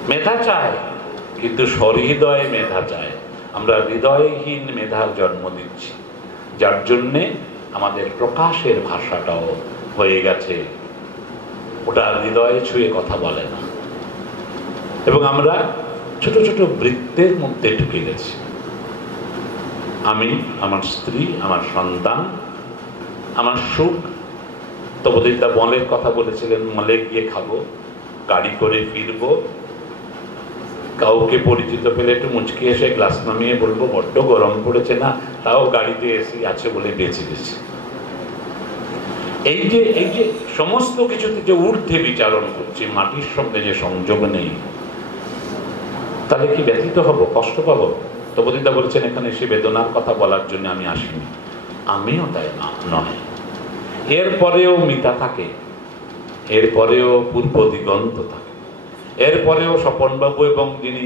মেধা চায় কিন্তু সহৃদয় মেধা চায়। আমরা হৃদয়হীন মেধার জন্ম দিচ্ছি, যার জন্যে আমাদের প্রকাশের ভাষাটাও হয়ে গেছে ওটা হৃদয়ে ছুঁয়ে কথা বলে না, এবং আমরা ছোট ছোট বৃত্তের মধ্যে ঢুকে গেছি। আমি, আমার স্ত্রী, আমার সন্তান, আমার সুখ। তপোদিতা মলের কথা বলেছিলেন, মলে গিয়ে খাবো, গাড়ি করে ফিরবো, কাউকে পরিচিত পেলে একটু মুচকি এসে গ্লাস নামিয়ে বলবো বড্ড গরম পড়েছে না, তাও গাড়িতে এসি আছে বলে বেঁচে গেছি। এই যে সমস্ত কিছুতে যে ঊর্ধ্বে বিচারণ করছি, মাটির সঙ্গে যে সংযোগ নেই, তাহলে কি ব্যথিত হব, কষ্ট পাবো? তপোদিতা বলছেন এখানে সে বেদনার কথা বলার জন্য আমি আসিনি, আমিও তাই নয়। এরপরেও মিতা থাকে, এরপরেও পূর্ব দিগন্ত থাকে, এরপরেও স্বপনবাবু এবং যিনি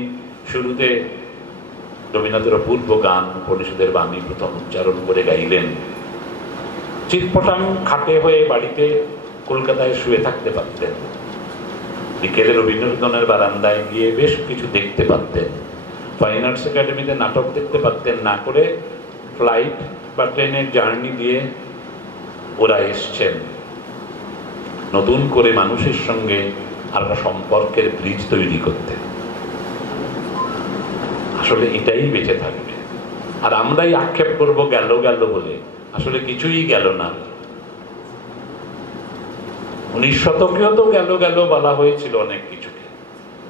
শুরুতে রবীন্দ্রনাথের অপূর্ব গান উপনিষদের বাণী প্রথম উচ্চারণ করে গাইলেন, চিৎপটাং খাটে হয়ে বাড়িতে কলকাতায় শুয়ে থাকতে পারতেন, বিকেলে রবীন্দ্রসদনের বারান্দায় গিয়ে বেশ কিছু দেখতে পারতেন, ফাইন আর্টস একাডেমিতে নাটক দেখতে পারতেন, না করে ফ্লাইট বা ট্রেনের জার্নি দিয়ে ওরা এসছেন নতুন করে মানুষের সঙ্গে একটা সম্পর্কের ব্রিজ তৈরি করতে। আসলে এটাই বেঁচে থাকবে। আর আমরাই আক্ষেপ করব গেল গেল বলে, আসলে কিছুই গেল না। 19 শতকেও তো গেল গেল বলা হয়েছিল অনেক কিছুকে,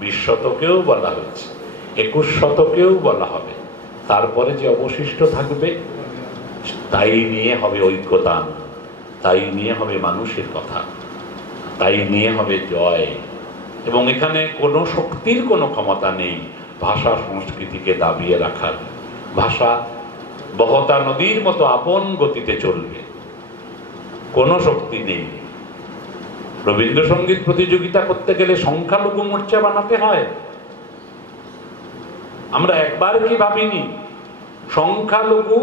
20 শতকেও বলা হয়েছে, 21 শতকেও বলা হবে। তারপরে যে অবশিষ্ট থাকবে তাই নিয়ে হবে ঐক্যতান, তাই নিয়ে হবে মানুষের কথা, তাই নিয়ে হবে জয়। এবং এখানে কোনো শক্তির কোনো ক্ষমতা নেই ভাষা সংস্কৃতিকে দাবিয়ে রাখার। ভাষা বহতা নদীর মতো আপন গতিতে চলবে, কোনো শক্তি নেই। রবীন্দ্রসঙ্গীত প্রতিযোগিতা করতে গেলে সংখ্যালঘু মোর্চা বানাতে হয়। আমরা একবার কি ভাবিনি সংখ্যালঘু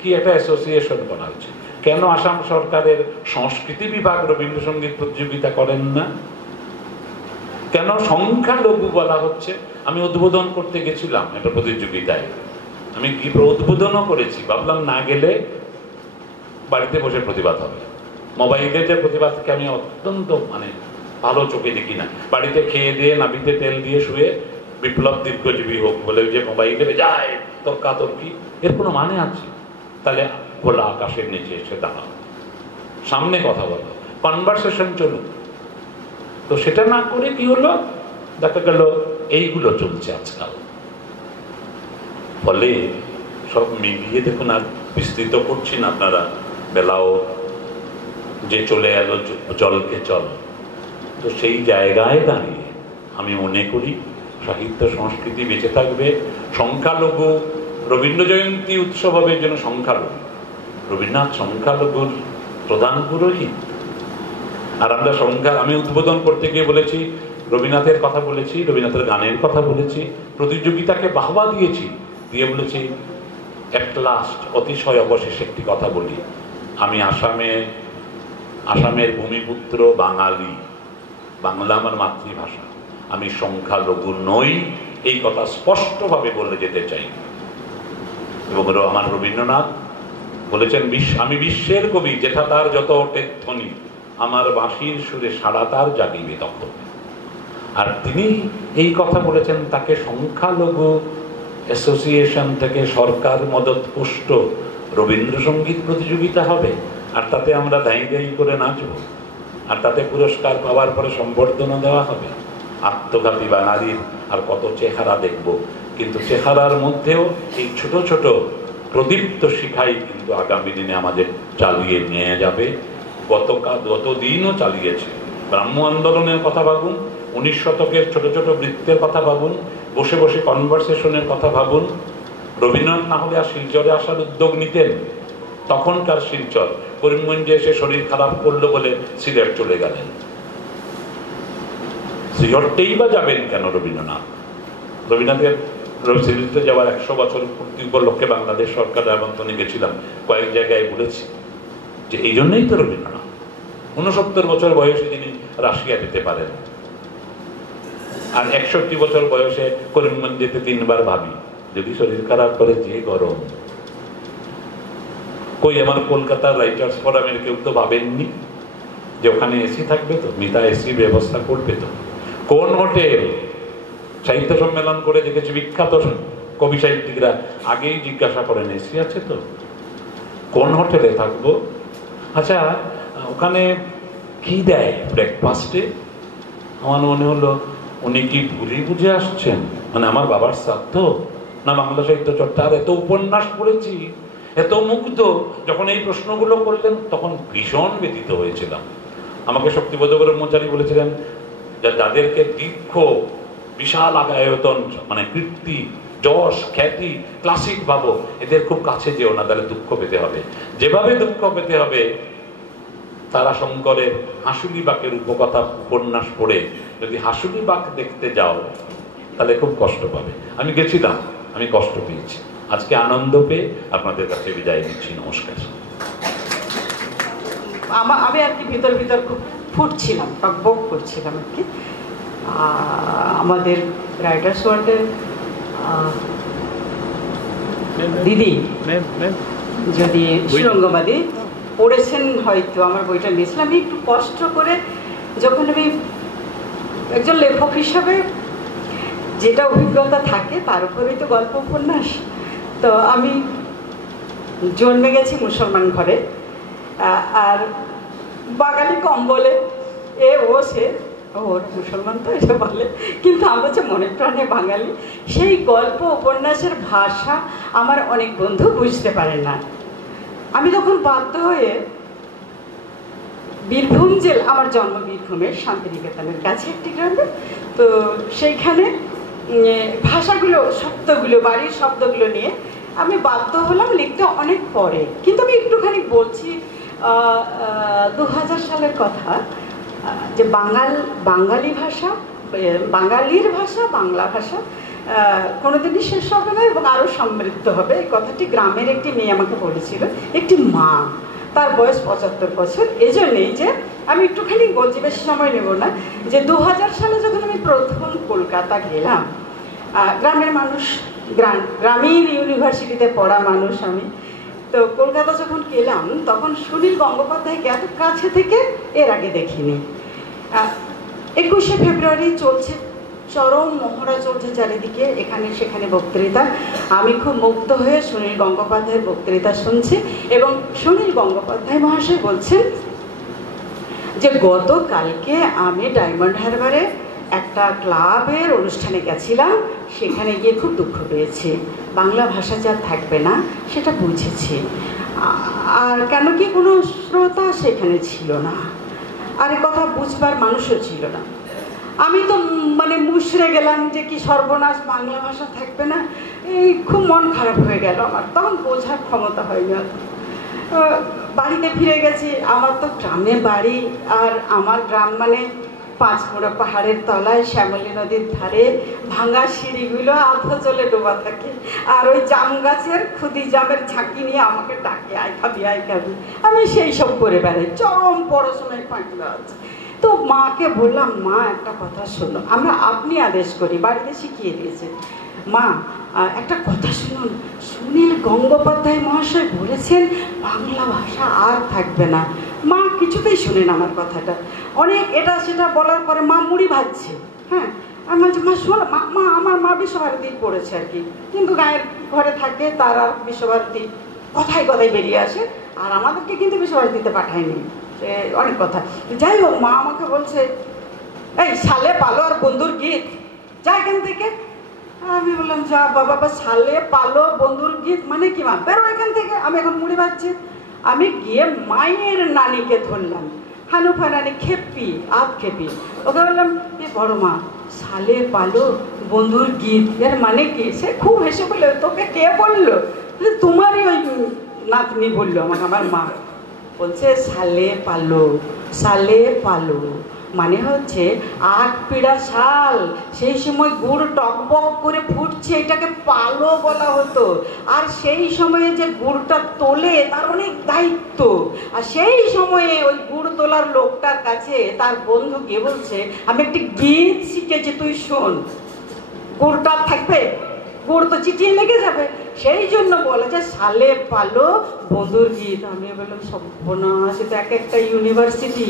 কি একটা অ্যাসোসিয়েশন করা হচ্ছে? কেন আসাম সরকারের সংস্কৃতি বিভাগ রবীন্দ্রসঙ্গীত প্রতিযোগিতা করেন না? কেন সংখ্যালঘু বলা হচ্ছে? আমি উদ্বোধন করতে গেছিলাম একটা প্রতিযোগিতায়, আমি কি উদ্বোধনও করেছি, ভাবলাম না গেলে বাড়িতে বসে প্রতিবাদ হবে। মোবাইলে যে প্রতিবাদকে আমি অত্যন্ত ভালো চোখে দেখি না। বাড়িতে খেয়ে দিয়ে নাবিতে তেল দিয়ে শুয়ে বিপ্লব দীর্ঘজীবী হোক বলে যে মোবাইলে যায় তর্কাতর্কি, এর কোনো মানে আছে? তাহলে খোলা আকাশের নিচে এসে দাঁড়াও, সামনে কথা বলো, কনভারসেশন চলুক। তো সেটা না করে কি হলো, দেখা গেল এইগুলো চলছে আজকাল। ফলে সব মিলিয়ে দেখুন, আর বিস্তৃত করছি না, আপনারা বেলাও যে চলে এলো জলকে চল। তো সেই জায়গায় দাঁড়িয়ে আমি মনে করি সাহিত্য সংস্কৃতি বেঁচে থাকবে। সংখ্যালঘু রবীন্দ্র জয়ন্তী উৎসব হবে যেন সংখ্যালঘু, রবীন্দ্রনাথ সংখ্যালঘুর প্রধান পুরোহিত। আর আমরা সংখ্যা, আমি উদ্বোধন করতে গিয়ে বলেছি, রবীন্দ্রনাথের কথা বলেছি, রবীন্দ্রনাথের গানের কথা বলেছি, প্রতিযোগিতাকে বাহবা দিয়েছি, দিয়ে বলেছি এট লাস্ট অতিশয় অবশেষে একটি কথা বলি, আমি আসামের ভূমিপুত্র, বাঙালি, বাংলা আমার মাতৃভাষা, আমি সংখ্যালঘু নই, এই কথা স্পষ্টভাবে বলে যেতে চাই। এবং আমার রবীন্দ্রনাথ বলেছেন, আমি বিশ্বের কবি, যেথা তার যত ওঠে ধ্বনি, আমার বাঁশির সুরে সারা তার জাগিবে তখন। আর তিনি এই কথা বলেছেন, তাকে সংখ্যালঘু অ্যাসোসিয়েশন থেকে সরকার মদত পুষ্ট রবীন্দ্রসঙ্গীত প্রতিযোগিতা হবে, আর তাতে আমরা দাঁড়িয়ে দাঁড়িয়ে করে নাচব, আর তাতে পুরস্কার পাওয়ার পরে সম্বর্ধনা দেওয়া হবে। আত্মঘাতী বাঙালির আর কত চেহারা দেখব, কিন্তু চেহারার মধ্যেও এই ছোট ছোট প্রদীপ্ত শিখাই কিন্তু আগামী দিনে আমাদের চালিয়ে নিয়ে যাবে। গত দিনও চালিয়েছে। ব্রাহ্ম আন্দোলনের কথা ভাবুন, 19 শতকের ছোট ছোট বৃত্তের কথা ভাবুন, বসে বসে কনভারসেশনের কথা ভাবুন। রবীন্দ্রনাথ না হলে আর শিলচরে আসার উদ্যোগ নিতেন, তখনকার শিলচর, করিমগঞ্জে এসে শরীর খারাপ করলো বলে সিলেট চলে গেলেন। সিলেটেই বা যাবেন কেন রবীন্দ্রনাথ? রবীন্দ্রনাথের সিলেটে যাওয়ার 100 বছর পূর্তি উপলক্ষে বাংলাদেশ সরকারের আমন্ত্রণে গেছিলাম, কয়েক জায়গায় বলেছি যে এই জন্যই তো রবীন্দ্রনাথ 69 বছর বয়সে তিনি রাশিয়া যেতে পারেন, আর 61 বছর বয়সে করিমগঞ্জ যেতে 3 বার ভাবি, যদি শরীর খারাপ করে, যে গরম। কই আমার কলকাতার রাইটার্স ফোরামের কেউ তো ভাবেননি যে ওখানে এসি থাকবে, তো মিতা এসি ব্যবস্থা করবে তো। কোন হোটেল? সাহিত্য সম্মেলন করে দেখেছি বিখ্যাত কবি সাহিত্যিকরা আগেই জিজ্ঞাসা করেন, এসি আছে তো? কোন হোটেলে থাকবো? আচ্ছা, ওখানে কি দেয় ব্রেকফাস্টে? আমার মনে হলো উনি কি ভুলি বুঝে আসছেন, মানে আমার বাবার শ্রাদ্ধ না বাংলা সাহিত্য চর্চা। আর এত উপন্যাস পড়েছি, এত মুগ্ধ, যখন এই প্রশ্নগুলো করলেন তখন ভীষণ ব্যথিত হয়েছিলাম। আমাকে শক্তিবোধ ব্রহ্মচারী বলেছিলেন, যাদেরকে দীর্ঘ বিশাল আয়তন, মানে কীর্তি, যশ, খ্যাতি, ক্লাসিক ভাবো, এদের খুব কাছে যেও না, তাহলে দুঃখ পেতে হবে। যেভাবে দুঃখ পেতে হবে, তারাশঙ্করের হাসুলিবাকের উপকথা উপন্যাস পড়ে যদি হাসুলিবাক দেখতে যাও তাহলে খুব কষ্ট পাবে। আমি গেছিলাম, আমি কষ্ট পেয়েছি। আজকে আনন্দ পেয়ে আপনাদের কাছে বিদায় নিচ্ছি। নমস্কার। আমি আর কি ভিতর খুব ফুটছিলাম, টকবক করছিলাম আর কি। আমাদের রাইটার্স ওয়ার্ল্ডের দিদি যদি সুরঙ্গবাদী পড়েছেন, হয়তো আমার বইটা নিয়েছিলাম। আমি একটু কষ্ট করে, যখন আমি একজন লেখক হিসাবে যেটা অভিজ্ঞতা থাকে তার উপরেই তো গল্প উপন্যাস, তো আমি জন্মে গেছি মুসলমান ঘরে, আর বাঙালি কম বলে, সে ওর মুসলমান তো এটা বলে, কিন্তু আমরা যে মনে প্রাণে বাঙালি, সেই গল্প উপন্যাসের ভাষা আমার অনেক বন্ধু বুঝতে পারেন না। আমি তখন বাধ্য হয়ে বীরভূম জেলা, আমার জন্ম বীরভূমের শান্তিনিকেতনের কাছে একটি গ্রামে, তো সেইখানে ভাষাগুলো, শব্দগুলো, বাড়ির শব্দগুলো নিয়ে আমি বাধ্য হলাম লিখতে অনেক পরে। কিন্তু আমি একটুখানি বলছি 2000 সালের কথা, যে বাঙালি ভাষা, বাঙালির ভাষা, বাংলা ভাষা কোনোদিনই শেষ হবে না এবং আরও সমৃদ্ধ হবে। এই কথাটি গ্রামের একটি মেয়ে আমাকে বলেছিল, একটি মা, তার বয়স 75 বছর। এজন্যই যে আমি একটুখানি বলছি, বেশি সময় নেব না, যে 2000 সালে যখন আমি প্রথম কলকাতা গেলাম, গ্রামের মানুষ, গ্রামীণ ইউনিভার্সিটিতে পড়া মানুষ আমি, তো কলকাতা যখন গেলাম তখন সুনীল গঙ্গোপাধ্যায়কে এত কাছে থেকে এর আগে দেখিনি। 21শে ফেব্রুয়ারি চলছে, চরম মহড়া চলছে চারিদিকে, এখানে সেখানে বক্তৃতা। আমি খুব মুগ্ধ হয়ে সুনীল গঙ্গোপাধ্যায়ের বক্তৃতা শুনছি, এবং সুনীল গঙ্গোপাধ্যায় মহাশয় বলছেন যে গতকালকে আমি ডায়মন্ড হারবারে একটা ক্লাবের অনুষ্ঠানে গেছিলাম, সেখানে গিয়ে খুব দুঃখ পেয়েছি, বাংলা ভাষা যা থাকবে না সেটা বুঝেছি, আর কেন কি কোনো শ্রোতা সেখানে ছিল না, আর এ কথা বুঝবার মানুষও ছিল না। আমি তো মানে মুশড়ে গেলাম যে কি সর্বনাশ, বাংলা ভাষা থাকবে না, এই খুব মন খারাপ হয়ে গেল আমার। তখন বোঝার ক্ষমতা হয়নি। বাড়িতে ফিরে গেছি। আমার তো গ্রামে বাড়ি, আর আমার গ্রাম মানে পাঁচমোড়া পাহাড়ের তলায় শ্যামলী নদীর ধারে ভাঙা সিঁড়িগুলো আধা জলে ডোবা থাকে, আর ওই জাম গাছের খুদি জামের ঝাঁকি নিয়ে আমাকে ডাকে, আয় খাবি আয় খাবি। আমি সেই সব করে বেড়াই, চরম পড়াশোনায় ফাঁকলা আছে। তো মাকে বললাম, মা একটা কথা শোনো, আমরা আপনি আদেশ করি, বাড়িতে শিখিয়ে দিয়েছে। মা একটা কথা শুনুন, সুনীল গঙ্গোপাধ্যায় মহাশয় বলেছেন বাংলা ভাষা আর থাকবে না। মা কিছুতেই শুনেন আমার কথাটা, অনেক এটা সেটা বলার পরে মা মুড়ি ভাজছে। হ্যাঁ, আমি বলছি, মা শোনো, মা আমার মা বিশ্বভারতী পড়েছে আর কি, কিন্তু গায়ের ঘরে থাকে, তার আর বিশ্বভারতী কথায় কথায় বেরিয়ে আসে, আর আমাদেরকে কিন্তু বিশ্বভারতীতে পাঠায়নি, সে অনেক কথা। যাই হোক, মা আমাকে বলছে, এই সালে পালো আর বন্ধুর গীত, যা এখান থেকে। আমি বললাম, যা বাবা, বা সালে পালো বন্ধুর গীত মানে কি মা, বেরো এখান থেকে, আমি এখন মুড়ি ভাজছি। আমি গিয়ে মায়ের নানিকে ধরলাম, হানুফা নানি, খেপি আপ খেপি, ওকে বললাম, এ বড় মা, সালে পালো বন্ধুর গীত এর মানে কি? সে খুব হেসে বললো, তোকে কে বললো? তোমারই ওই নাতনি বললো আমাকে, আমার মা বলছে সালে পালো, সালে পালো মানে হচ্ছে আট পিড়া শাল, সেই সময় গুড় টকবক করে ফুটছে, এটাকে পালো বলা হতো। আর সেই সময়ে যে গুড়টা তোলে তার অনেক দায়িত্ব, আর সেই সময়ে ওই গুড় তোলার লোকটার কাছে তার বন্ধু গিয়ে বলছে, আমি একটি গীত শিখেছি, তুই শোন। গুড়টা থাকবে, গুড় তো চিটিয়ে লেগে যাবে, সেই জন্য বলে যে সালে পালো বন্ধুর গীত। আমি বললাম, সর্বনাশ, তো এক একটা ইউনিভার্সিটি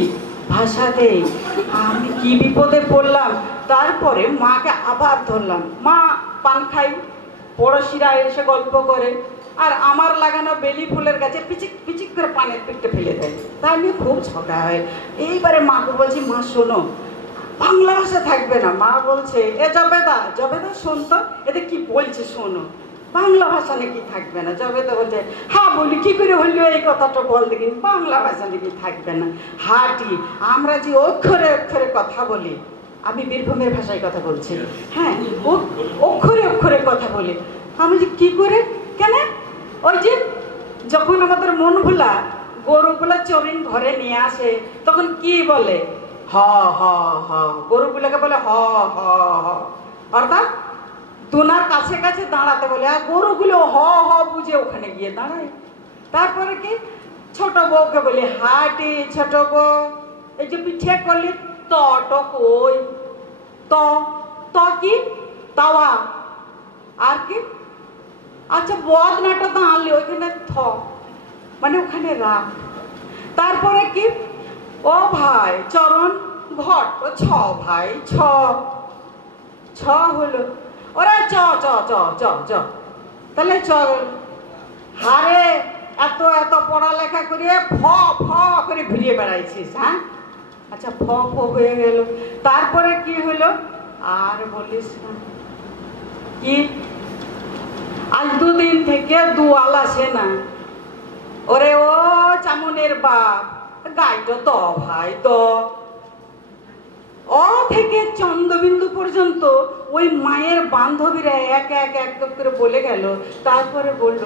ভাষাতেই, আমি কি বিপদে পড়লাম। তারপরে মাকে আবার ধরলাম, মা পান খাই, পড়োশিরা এসে গল্প করে, আর আমার লাগানো বেলি ফুলের গাছে পিচিক পিচিক করে পানের পিঠটা ফেলে দেয়, তাই নিয়ে খুব ঝগড়া হয়। এইবারে মাকে বলছি, মা শোনো, বাংলা ভাষা থাকবে না। মা বলছে, এ জবেদা, জবেদা শোন তো, এতে কি বলছে শোনো, বাংলা ভাষা নাকি থাকবে না। জবেদা বলছে, হ্যাঁ বলি, কি করে হইলো এই কথাটা বল দেখি, বাংলা ভাষা নাকি থাকবে না। হাঁটি, আমরা যে অক্ষরে অক্ষরে কথা বলি, আমি বীরভূমের ভাষায় কথা বলছি, হ্যাঁ, অক্ষরে অক্ষরে কথা বলি। আমি যে কি করে, কেন? ওই যে যখন আমাদের মন ভোলা গরুগুলা চরিন ঘরে নিয়ে আসে, তখন কি বলে? হ হ হ, গরুগুলোকে বলে হ হ হ, অর্থাৎ তোনার কাছে কাছে দাঁড়াতে বলে, আর গরুগুলো হ হ বুঝে ওখানে গিয়ে দাঁড়ায়। তারপরে কি, ছোট বউকে বলে হাঁটি, ছোট বউ, এই যে পিঠে করলি ত কই, ত ত কি, তাওয়া, আর কি, আচ্ছা বদনাটা দাঁড়ালে ওইখানে থ, মানে ওখানে রাখ। তারপরে কি, ও ভাই চরণ ঘট, ও ছ ভাই, ছ ছ হলো, ওরা চ চ চ চ চ, তাহলে চ। হারে এত এত পড়ালেখা করিয়ে ফ ফ করে ঘুরিয়ে বেড়াইছিস, হ্যাঁ? আচ্ছা ফ ফ হয়ে গেল। তারপরে কি হলো, আর বলিস না, কি, আজ দুদিন থেকে দুয়াল আসে না। ওরে ও চামুনের বাপ, গাইটো তো ভাই, তো অ থেকে চন্দ্রবিন্দু পর্যন্ত ওই মায়ের বান্ধবীরা এক এক এক করে বলে গেল। তারপরে বলল,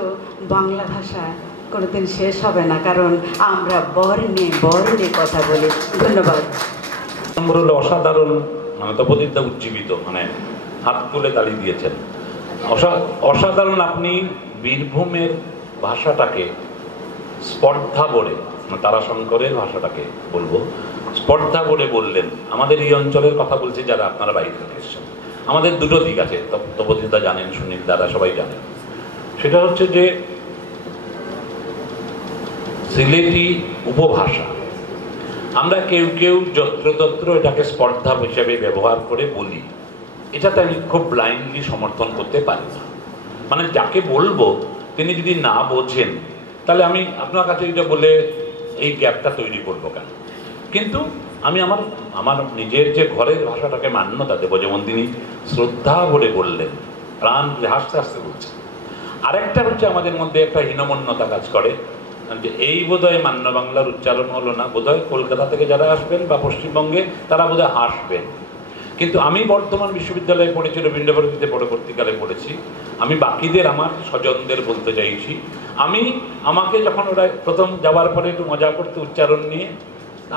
বাংলা ভাষা কোনোদিন শেষ হবে না, কারণ আমরা বর্ণে বর্ণে কথা বলি। ধন্যবাদ। নম্বর হলো অসাধারণ, মানে তপোদিতদা উজ্জীবিত, মানে হাত তুলে তালি দিয়েছেন। অসাধারণ, আপনি বীরভূমের ভাষাটাকে স্পর্ধা বলে, তারাশঙ্করের ভাষাটাকে বলবো স্পর্ধা বলে বললেন। আমাদের এই অঞ্চলের কথা বলছি, যারা আপনারা বাইরে থেকে এসেছেন, আমাদের দুটো দিক আছে, তপোদিতদা জানেন, সুনীল দাদা সবাই জানেন। সেটা হচ্ছে যে সিলেটি উপভাষা আমরা কেউ কেউ যত্রতত্র এটাকে স্পর্ধা হিসেবে ব্যবহার করে বলি, এটাতে আমি খুব ব্লাইন্ডলি সমর্থন করতে পারি না। মানে যাকে বলবো তিনি যদি না বোঝেন, তাহলে আমি আপনার কাছে এটা বলে এই গ্যাপটা তৈরি করবো কেন? কিন্তু আমি আমার নিজের যে ঘরের ভাষাটাকে মান্যতা দেবো, যেমন তিনি শ্রদ্ধা ভরে বললেন, প্রাণ হাসতে হাসতে বলছেন। আরেকটা হচ্ছে আমাদের মধ্যে একটা হীনমন্যতা কাজ করে, যে এই বোধহয় মান্য বাংলার উচ্চারণ হলো না, বোধহয় কলকাতা থেকে যারা আসবেন বা পশ্চিমবঙ্গে তারা বোধহয় হাসবেন। কিন্তু আমি বর্ধমান বিশ্ববিদ্যালয়ে পড়েছি, রবীন্দ্রভারতীতে পরবর্তীকালে পড়েছি। আমি বাকিদের, আমার স্বজনদের বলতে চাইছি, আমাকে যখন ওরা প্রথম যাওয়ার পরে একটু মজা করতে উচ্চারণ নিয়ে,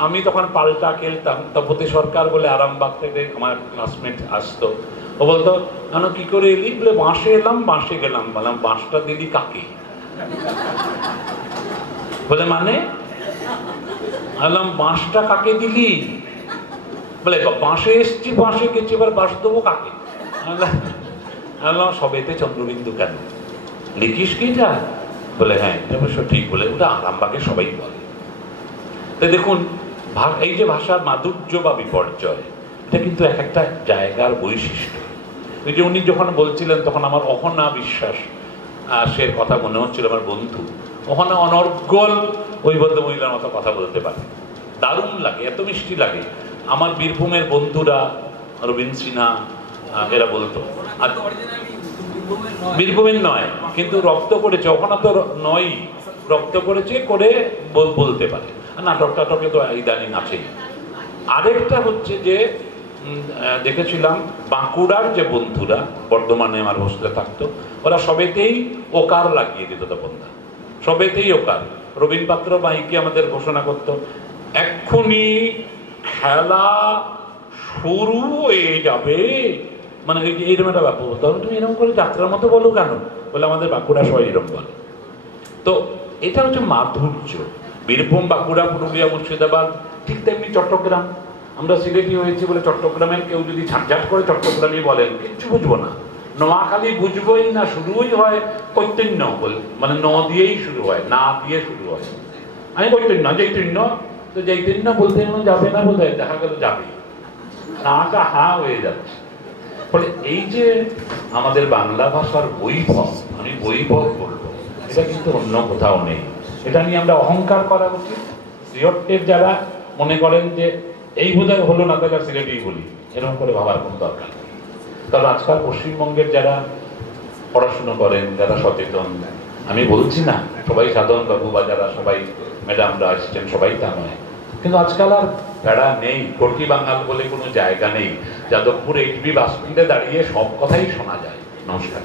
আমি তখন পাল্টা খেলতাম। তপতি সরকার বলে আরামবাগ থেকে আমার ক্লাসমেট আসতো, ও বলতো কি করে এলি? বলে বাঁশে এলাম, বাঁশে গেলাম। বললাম বাঁশটা দিলি কাকে? বলে মানে? বললাম বাঁশটা কাকে দিলি? বলে বাঁশে এসছি, বাঁশে গেছি, এবার বাঁশ দেবো কাকে? বললাম সবেতে চন্দ্রবিন্দু কেন লিখিস কি এটা? বলে হ্যাঁ এটা অবশ্য ঠিক। বলে ওটা আরামবাগে সবাই বলে। তো দেখুন এই যে ভাষার মাধুর্য বা বিপর্যয়, এটা কিন্তু এক একটা জায়গার বৈশিষ্ট্য। ওই যে উনি যখন বলছিলেন তখন আমার অহনা বিশ্বাস সে কথা মনে হচ্ছিল, আমার বন্ধু ওখানে অনর্গল ওই ভদ্র মহিলার মতো কথা বলতে পারে, দারুণ লাগে, এত মিষ্টি লাগে। আমার বীরভূমের বন্ধুরা রবীন্দ্র সিনহা এরা বলতো, আর বীরভূমের নয় কিন্তু রক্ত করেছে, ওখানে তো নয়, রক্ত করেছে করে বলতে পারে। নাটক টাটকে তো ইদানিং আছেই। আরেকটা হচ্ছে যে দেখেছিলাম বাঁকুড়ার যে বন্ধুরা বর্ধমানে আমার হোস্টেলে থাকতো, ওরা সবেতেই ওকার লাগিয়ে দিত, তখন সবেতেই ওকার। রবীন পাত্র মাইকে আমাদের ঘোষণা করতো এক্ষুনি খেলা শুরু হয়ে যাবে, মানে এইরকম একটা ব্যাপার। তখন তুমি এরকম করে যাত্রার মতো বলো কেন? বলে আমাদের বাঁকুড়া সবাই এরকম বলে। তো এটা হচ্ছে মাধুর্য। বীরভূম, বাঁকুড়া, পুরুলিয়া, মুর্শিদাবাদ, ঠিক তেমনি চট্টগ্রাম। আমরা সিলেটি হয়েছি বলে চট্টগ্রামের কেউ যদি ঝাঁঝাট করে চট্টগ্রামই বলেন, কিচ্ছু বুঝবো না। নোয়াখালী বুঝবোই না, শুরুই হয় কৈতন্য বলে, মানে ন দিয়েই শুরু হয়, না দিয়ে শুরু হয়। আমি কৈতন্য জৈতন্য, তো জৈতন্য বলতে যাবে না, বলতে দেখা গেল যাবে, নাটা হা হয়ে যাচ্ছে। ফলে এই যে আমাদের বাংলা ভাষার বৈভব, আমি বৈভব বলবো, এটা কিন্তু অন্য কোথাও নেই। এটা নিয়ে আমরা অহংকার করা উচিত। সিলেটের যারা মনে করেন যে এই বোধহয় হলো না, তাহলে সিলেটেই বলি, এরকম করে ভাবার কোনো দরকার নেই। কারণ আজকাল পশ্চিমবঙ্গের যারা পড়াশুনো করেন, যারা সচেতন, আমি বলছি না সবাই সাধারণ বাবু বা যারা সবাই ম্যাডামরা আসছেন সবাই তা নয়, কিন্তু আজকাল আর বেড়া নেই, কর্কি বাঙাল বলে কোনো জায়গা নেই। যাদবপুর এইচবি বাস স্ট্যান্ডে দাঁড়িয়ে সব কথাই শোনা যায়। নমস্কার।